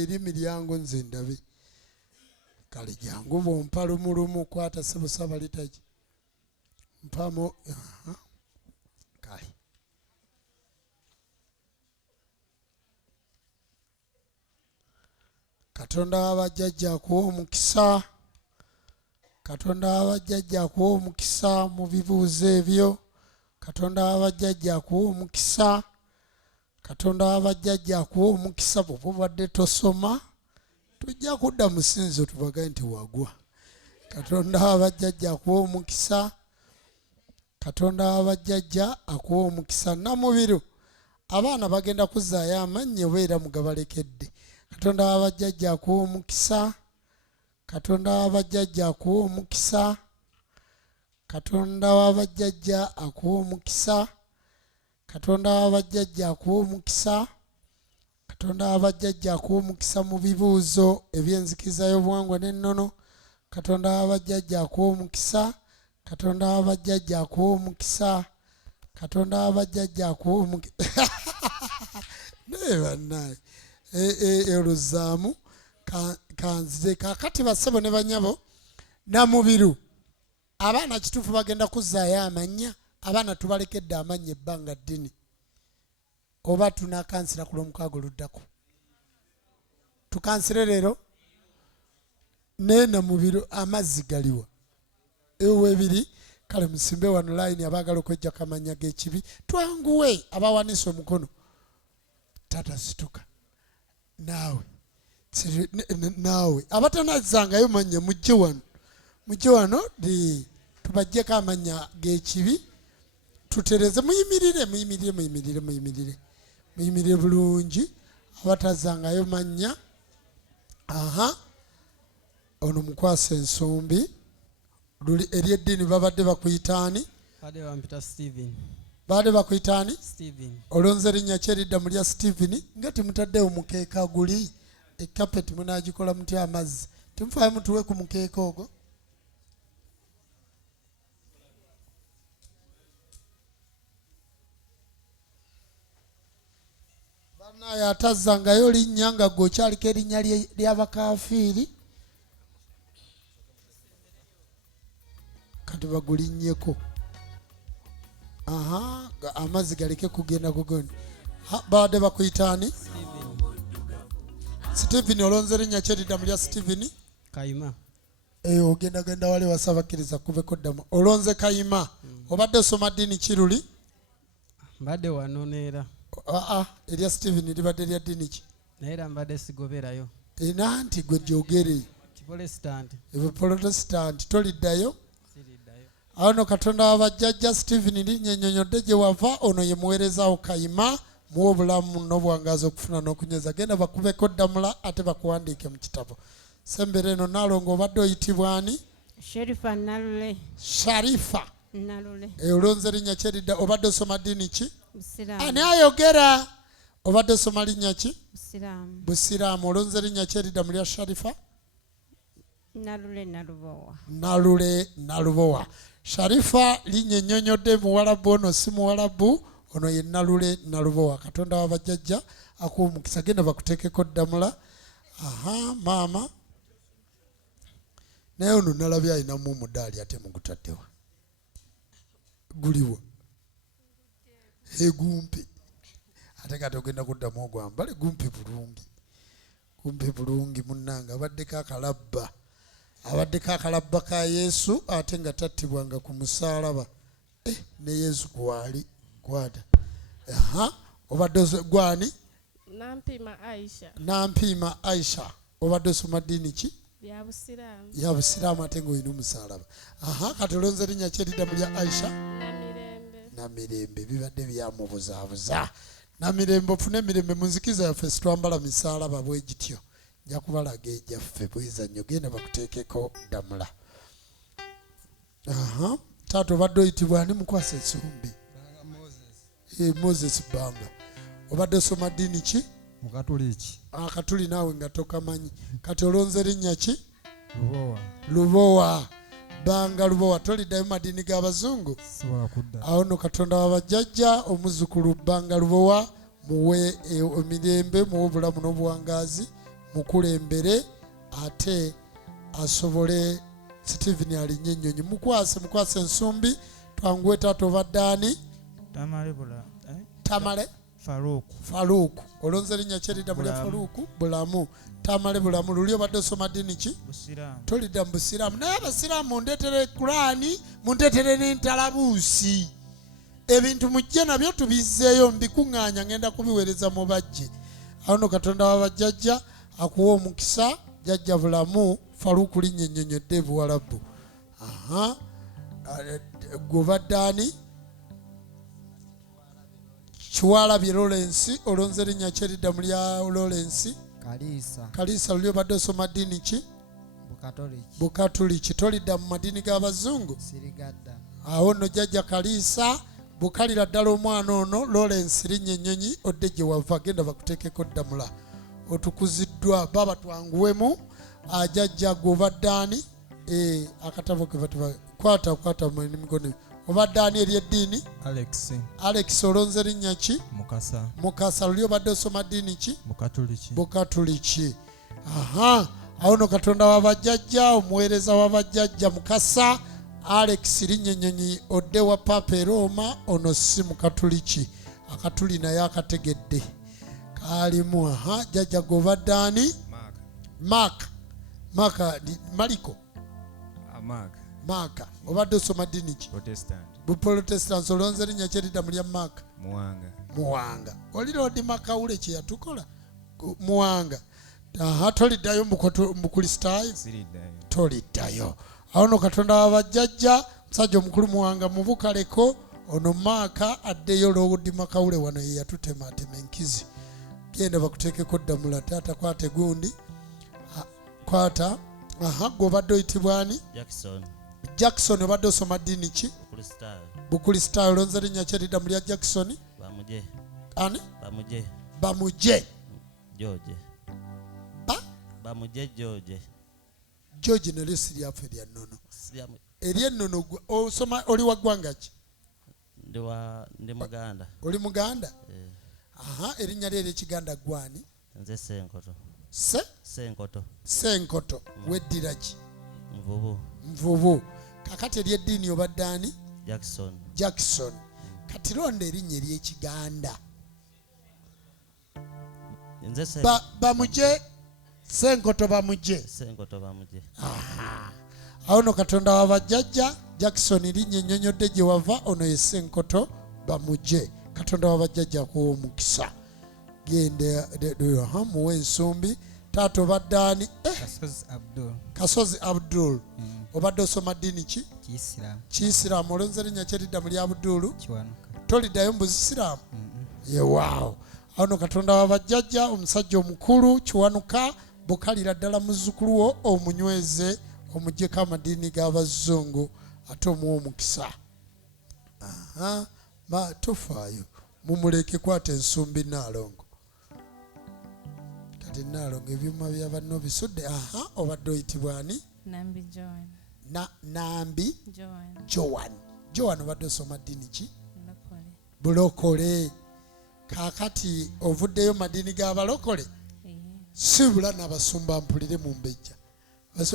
eri miryango nze ndabe kale jangu bompa lumulumu kwata sebusaba litaje mpamo kale Katonda w'abajjajja akuwa omukisa Katonda w'abajjajja akuwa omukisa mu bibuuzo ebyo Katonda w'abajjajja akuwa omukisa Katonda w'abajjajja akuwa omukisa bw'oba obadde tosoma tujja kudda musinzo tubagaye nti wagwa Katonda w'abajjajja akuwa omukisa Katonda w'abajjajja akuwa omukisa namubiru abaana bagenda kuzzaayo amannya obeera mugabalekedde Katonda w'abajjajja akuwa omukisa Katonda w'abajjajja akuwa omukisa Katonda w'abajjajja akuwa omukisa Katonda w'abajjajja akuwa omukisa Katonda w'abajjajja akuwa omukisa mu bibuuzo eby'enzikiriza y'obuwangwa n'ennono Katonda w'abajjajja akuwa omukisa Katonda w'abajjajja akuwa omukisa Katonda w'abajjajja akuwa omukisa naye bannaye oluzaamu kanzire kaakati bassebo ne banyabo namubiru abaana kituufu bagenda kuzzaayo amannya abaana tubalekedde amannya ebbanga ddini oba tunakansira ku lwomukaago luddako tukansire leero neena mu biro amazzi galiwa ewebiri kale musimbe wano line abaagala okwejja kamanya g'ekibi twanguwe abawanise omukono tata situka naawe abatanazangayo manya mujje wano tubajjeko amanya g'ekibi tutereze muyimirire bulungi abatazangayo manya ono mukwasa ensumbi eryeddiini babadde bakuyitaani baadde bakuyitaani olonze erinnya ki eridda mu lya Stephen nga temutaddewo mukeeka guli ekapeti munagikola mutya amazzi temufaayo mutuwe ku mukeeka ogwo banaye atazangayo linnya nga gwe okyaliko erinnya ly'abakafiiri kati bagulinnyeko amazzi galeke kugenda kugondi baadde bakuyitaani Stephen olonze erinnya ki eridda mu lya Stephen Kayima ogendagenda wali wasabakkiriza kubeko ddamu olonze Kayima obadde osoma ddiini kiruli mbadde wano neera erya Stephen libadde lya ddiini ki naye era mbadde sigoberayo nanti gwe gyogere Protestant toliddayo awo Katonda wabajjajja Stephen linnya ennyonnyodde gye wava ono ye muweerezaawo Kayima muwa obulamu n'obuwangazi okufuna n'okunyweza genda bakubeko ddamula ate bakuwandiike mu kitabo sembere eno naalongo obadde oyitibwa ani Sharifa Nalule olonze linnya ki eridda obadde osoma ddiini ki ani ayogera obadde osoma linnya ki Busiraamu olonze linnya ki eridda mu lya Sharifa Nalule Nalubowa Sharifa linnya ennyonnyodde muwalabu ono si muwalabu ono ye Nalule Nalubowa Katonda wabajjajja akuwa omukisa genda bakuteekeko ddamula maama naye ono nalabye ayinamu omudaali ate mugutaddewa guliwa gumpi ate kati ogenda kuddamu ogwambale gumpi bulungi munnanga abaddeko akalabba ka Yesu ate nga tattibwanga ku musaalaba ne Yesu gwali gwada obadde gwani Nampiima Aisha obadde osoma ddiini ki ya Busiraamu ate ng'olina omusaalaba kati olonze erinnya ki eridda mu lya Aisha Namirembe bibadde byamubuzaabuza Namirembe ofune emirembe mu nzikiza yaffe situambala misaalaba bwe gityo nja kubalaga ejjaffe bweza nnyo genda bakuteekeko ddamula taata obadde oyitibwa ani mukwasa ensumbi Moses Banga obadde osoma ddiini ki Mukatuliki akatuli naawe nga tokamanyi kati olonze erinnya ki Lubowa Banga Lubowa toliddayo madiini g'abazungu awo no Katonda wabajjajja omuzzukulu Banga Lubowa muwe emirembe muwe obulamu n'obuwangazi mukulembere ate asobole Stephen alinnya ennyonyi mukwase ensumbi twanguwe taata obaddaani Tamale Faruku olonze erinnya ki eridda mu lya Faruku Bulamu Tamale Bulamu luli obadde osoma ddiini ki tolidda mu Busiraamu naye Abasiraamu mundeetere Kurani mundeetere n'entalabuusi ebintu mujje nabyo tubizzeeyo mbikuŋŋaanya ngenda kubiweereza mu bajje awo no Katonda wabajjajja akuwa omukisa jjajja Bulamu Faruku linnya ennyonnyodde Buwalabu gwe obaddaani Kiwalabye Lawrence olonze erinnya ki eridda mu lya Lawrence Kalisa luli obadde osoma ddiini ki Bukatuliki tolidda mu madiini g'abazungu awo nno jjajja Kalisa bukalira ddala omwana ono Lawrence linnya ennyonyi odde gye wava genda bakuteekeko ddamula otukuziddwa baba twanguwemu ajjajja gwe obaddaani akatabo ke kwata mu mikono obaddaani ery'eddiini Alex olonze erinnya ki Mukasa luli obadde osoma ddiini ki Bukatuliki awo no Katonda wabajjajja omuweereza wabajjajja Mukasa Alex Linyenyonyi odde wa Papa Roma ono si mukatuliki akatuli naye akategedde kalimu jjajja govadani Maliko Maka obadde osoma ddini ki Buprotestant olonze linnya kyerida mulya Maka Muwanga oli Lord Makawule kye yatukola Muwanga toliddayo mukristaayo toliddayo awono Katonda wabajjajja musajja omukulu Muwanga mubukaleko ono Maka addeyo Lord Makawule wano ye yatutematema enkizi genda bakuteekeko ddamula taata kwate gundi kwata gobadde oyitibwani Jackson obadde osoma ddiini ki bukristaayo olonze linnya kyerida mulya Jackson ani Bamuje George nalyo siryafu eryannono eryennono osoma oli wa ggwanga ki ndi Muganda oli Muganda erinnya lyo ery'Ekiganda gwani nze Senkoto weddira ki Nvubu kakati ery'eddiini obadde ani Jackson kati londa erinnya ery'Ekiganda Bamuje Senkoto Bamuje awono Katonda wabajjajja Jackson linnya ennyonnyodde gye wava ono ye Senkoto Bamuje Katonda wabajjajja kuwa omukisa genda muwe ensumbi taata obadde ani Kasozi Abdul obadde osoma ddiini ki Kiisiraamu olonze linnya kyeridda muli Abdulu toliddayo mu Busiraamu yewaawo awono Katonda wabajjajja omusajja omukulu Kiwanuka bukalira ddala muzzukulu wo omunyweze omuggyeko amadiini g'abazungu ate omuwa omukisa tofaayo mumuleke kwata ensumbi Naalongo kati Naalongo ebyuma bya banno bisudde obadde oyitibwani Nambi Joan obadde osoma ddiini ki bulokole kakati ovuddeyo madiini g'abalokole sibula n'abasumba mpulire mu mbejja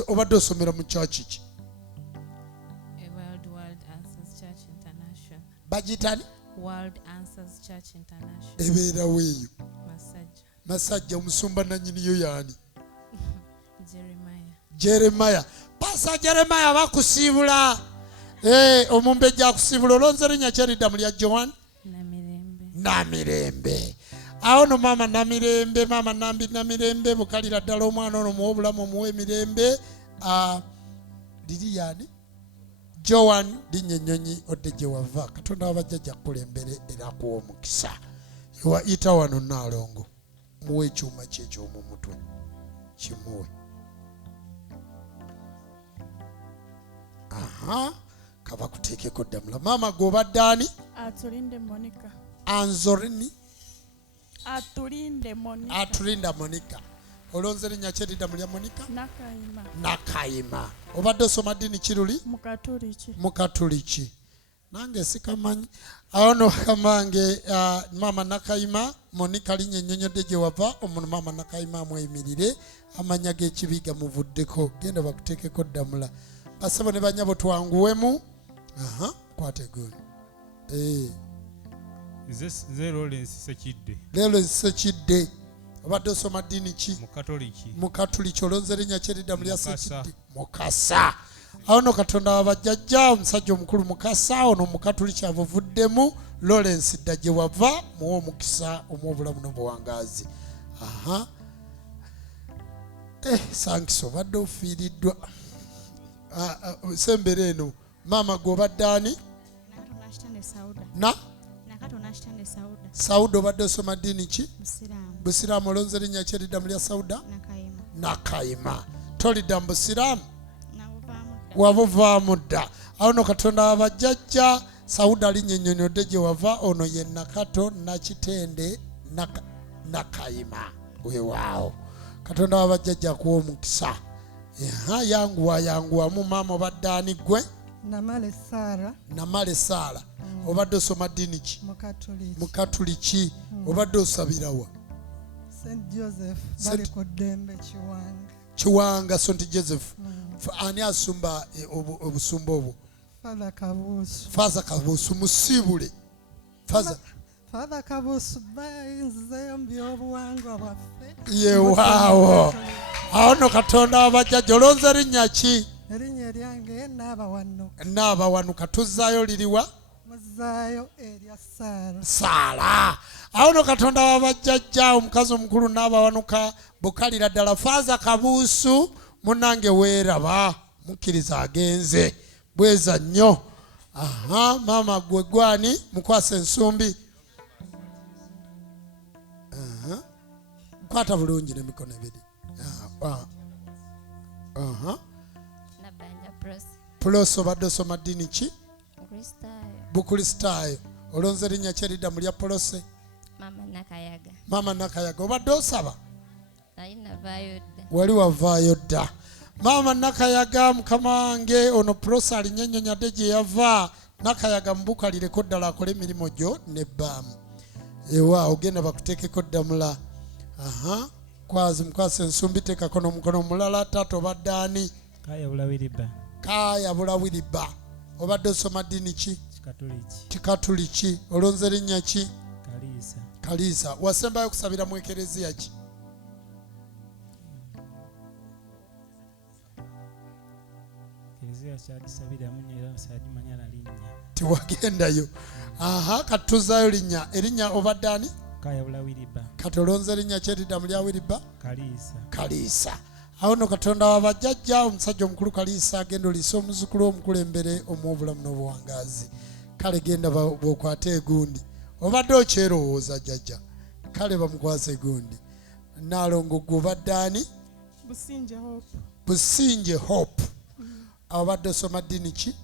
obadde osomera mu kyaki ki bagitani ebeerawo eyo Masajja omusumba nannyiniyo yaani Jeremiah Pasa Jeremiah bakusiibula omumbejja akusiibula olonze linnya kyeridda mulya Joan Namirembe awono maama Namirembe maama Nambi Namirembe bukalira ddala omwana ono muwe obulamu omuwe emirembe liri yaani Joan linnya ennyonyi odde gye wava Katonda wabajjajja kulembere era kuwa omukisa yita wano Naalongo muwe ekyuma kye eky'omu mutwe kimuwe kaba kuteekeko ddamula maama g'obadde ani Atulinde Monica Anzorini Atulinde Monica olonze linnya kyeridda mulya Monica Nakayima obadde osoma ddiini kiruli Mukatuliki nange sikamanyi awono kamange maama Nakayima Monica linnya ennyonnyodde gye wava omuno maama Nakayima amweyimirire amanya g'ekibiga muvuddeko genda bakuteekeko ddamula basabo ne banyabo twanguwemu kwate gundi Nze Lawrence Sekidde obadde osoma ddiini ki Mukatuliki olonze linnya kyeridda mulya Sekidde Mukasa awono Katonda wabajjajja omusajja omukulu Mukasa ono Mukatuliki avuvuddemu Lawrence dda gye wava muwe omukisa omuwa obulamu n'obuwangaazi sankisa obadde ofiiriddwa sembere eno maama g'obadde ani Sauda obadde osoma ddiini ki Busiraamu olonze linnya kyeridda mulya Sauda Nakayima tolidda mu Busiraamu wabuvaamu dda awono Katonda wabajjajja Sauda linnya ennyonnyodde gye wava ono ye Nakato Nakitende Nakayima weewaawo Katonda wabajjajja kuwa omukisa yanguwamu maama obadde ani gwe Namale Saara obadde osoma ddiini ki Mukatuliki obadde osabirawa Kiwanga St Joseph ani asumba obusumba obwo Father Kabusu. Faza Kabusu musiibule. Faza Father Kabusu bayinzeyo mu byobuwangwa bwaffe. Ye waawo. Awo no Katonda wabajjajja olonze erinnya ki? Erinnya lyange Naabawanuka. Naabawanuka tuzzaayo liriwa? Muzaayo erya Saara. Saala. Awo no Katonda wabajjajja omukazi omukulu Naabawanuka bukalira ddala Faza Kabusu munange weeraba mukkiriza agenze bweza nnyo. Aha, mama gwe gwani mukwasa ensumbi. Aha. Kwata bulungi n'emikono ebiri. Aha. Nabanja Pros. Pros obadde osoma ddiini ki? Kristaayo. Bukristaayo. Olonze erinnya ki eridda mu lya Polose? Mama Nakayaga. Mama Nakayaga obadde osaba? Nali navaayo dda. Wali wavaayo dda. Mama Nakayaga mukama wange ono Prosa alinnyonnyodde gye yava. Nakayaga mubukalireko ddala akole emirimu gyo n'ebbaamu. Ewa ogenda bakuteekeko ddamula. Aha. Kwazi mukwasa ensumbi teekako n'omukono omulala taata obadde ani? Kaya Bulawiriba. Kaya Bulawiriba. Obadde osoma ddiini ki? Kikatoliki. Kikatoliki. Olonze erinnya ki? Kaliisa. Kaliisa. Wasembayo kusabira mu ekereziya ki? Ekereziya kyagisabiramu era saagimanya na linnya. Tewagendayo. Aha, katuzaayo linnya. Erinnya obadde ani? Kaya Bulawiriba. Kati olonze erinnya ki eridda mu lya Wiriba? Kaliisa. Kaliisa. Awo no Katonda wabajjajja omusajja omukulu Kaliisa agenda oliisa omuzukulu omukulembere omuwobulamu n'obuwangaazi. Kale genda bw'okwata egundi. Obadde okyerowooza jjajja. Kale bamukwasa egundi. Naalongo gwe obadde ani? Businje Hope. Businje Hope. Obadde osoma ddiini ki?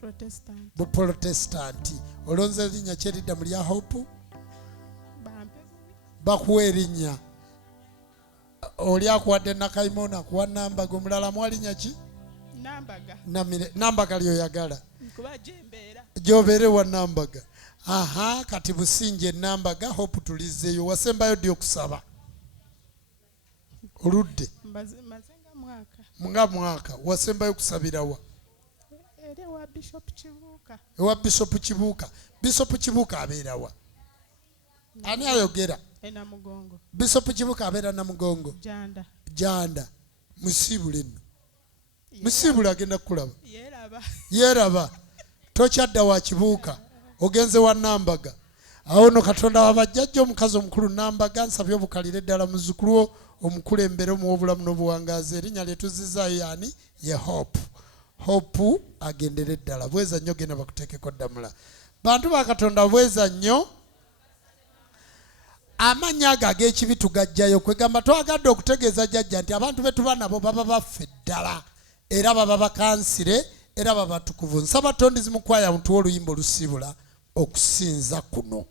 Protestant. Buprotestanti. Olonze erinnya ki eridda mu lya Hope? Bampe. Bakuwa erinnya. Oli akuwadde Nakayimona akuwa Nambaga omulala mwalinnya ki? Nambaga. Nambaga lyoyagala. Kuba gyembeera. Gy'obeere wa Nambaga. Aha, kati Businje Nambaga Hope tulizzeeyo. Wasembayo ddi okusaba? Oludde. Mazenga mwaka. Nga mwaka. Wasembayo kusabira wa? Eri wa Bishop Kibuuka. Ewa Bishop Kibuuka. Bishop Kibuuka abeera wa? Ani ayogera? Namugongo. Bishop Kibuuka abeera Namugongo. Janda. Janda. Musiibule nno. Musiibule agenda kukulaba. Yeeraba. Yeeraba. Tokyadda wa Kibuuka. Ogenze wa Nambaga. Awo no Katonda wabajjajja omukazi omukulu Nambaga nsabye obukalire ddala muzzukulu omukulembere omuwobulamu n'obuwangaazi. Erinnya lye tuzzizaayo yani ye Hope. Hope agendere ddala. Bweza nnyo genda bakuteekeko ddamula. Bantu ba Katonda bweza nnyo. Amannya ago ag'ekibi tugajjayo kwegamba twagadde okutegeeza jjajja nti abantu be tuba nabo baba baffe ddala era baba bakansire era baba batukuvu. Nsaba Tondies mu kwaya mutuwe oluyimba olusiibula okusinza kuno.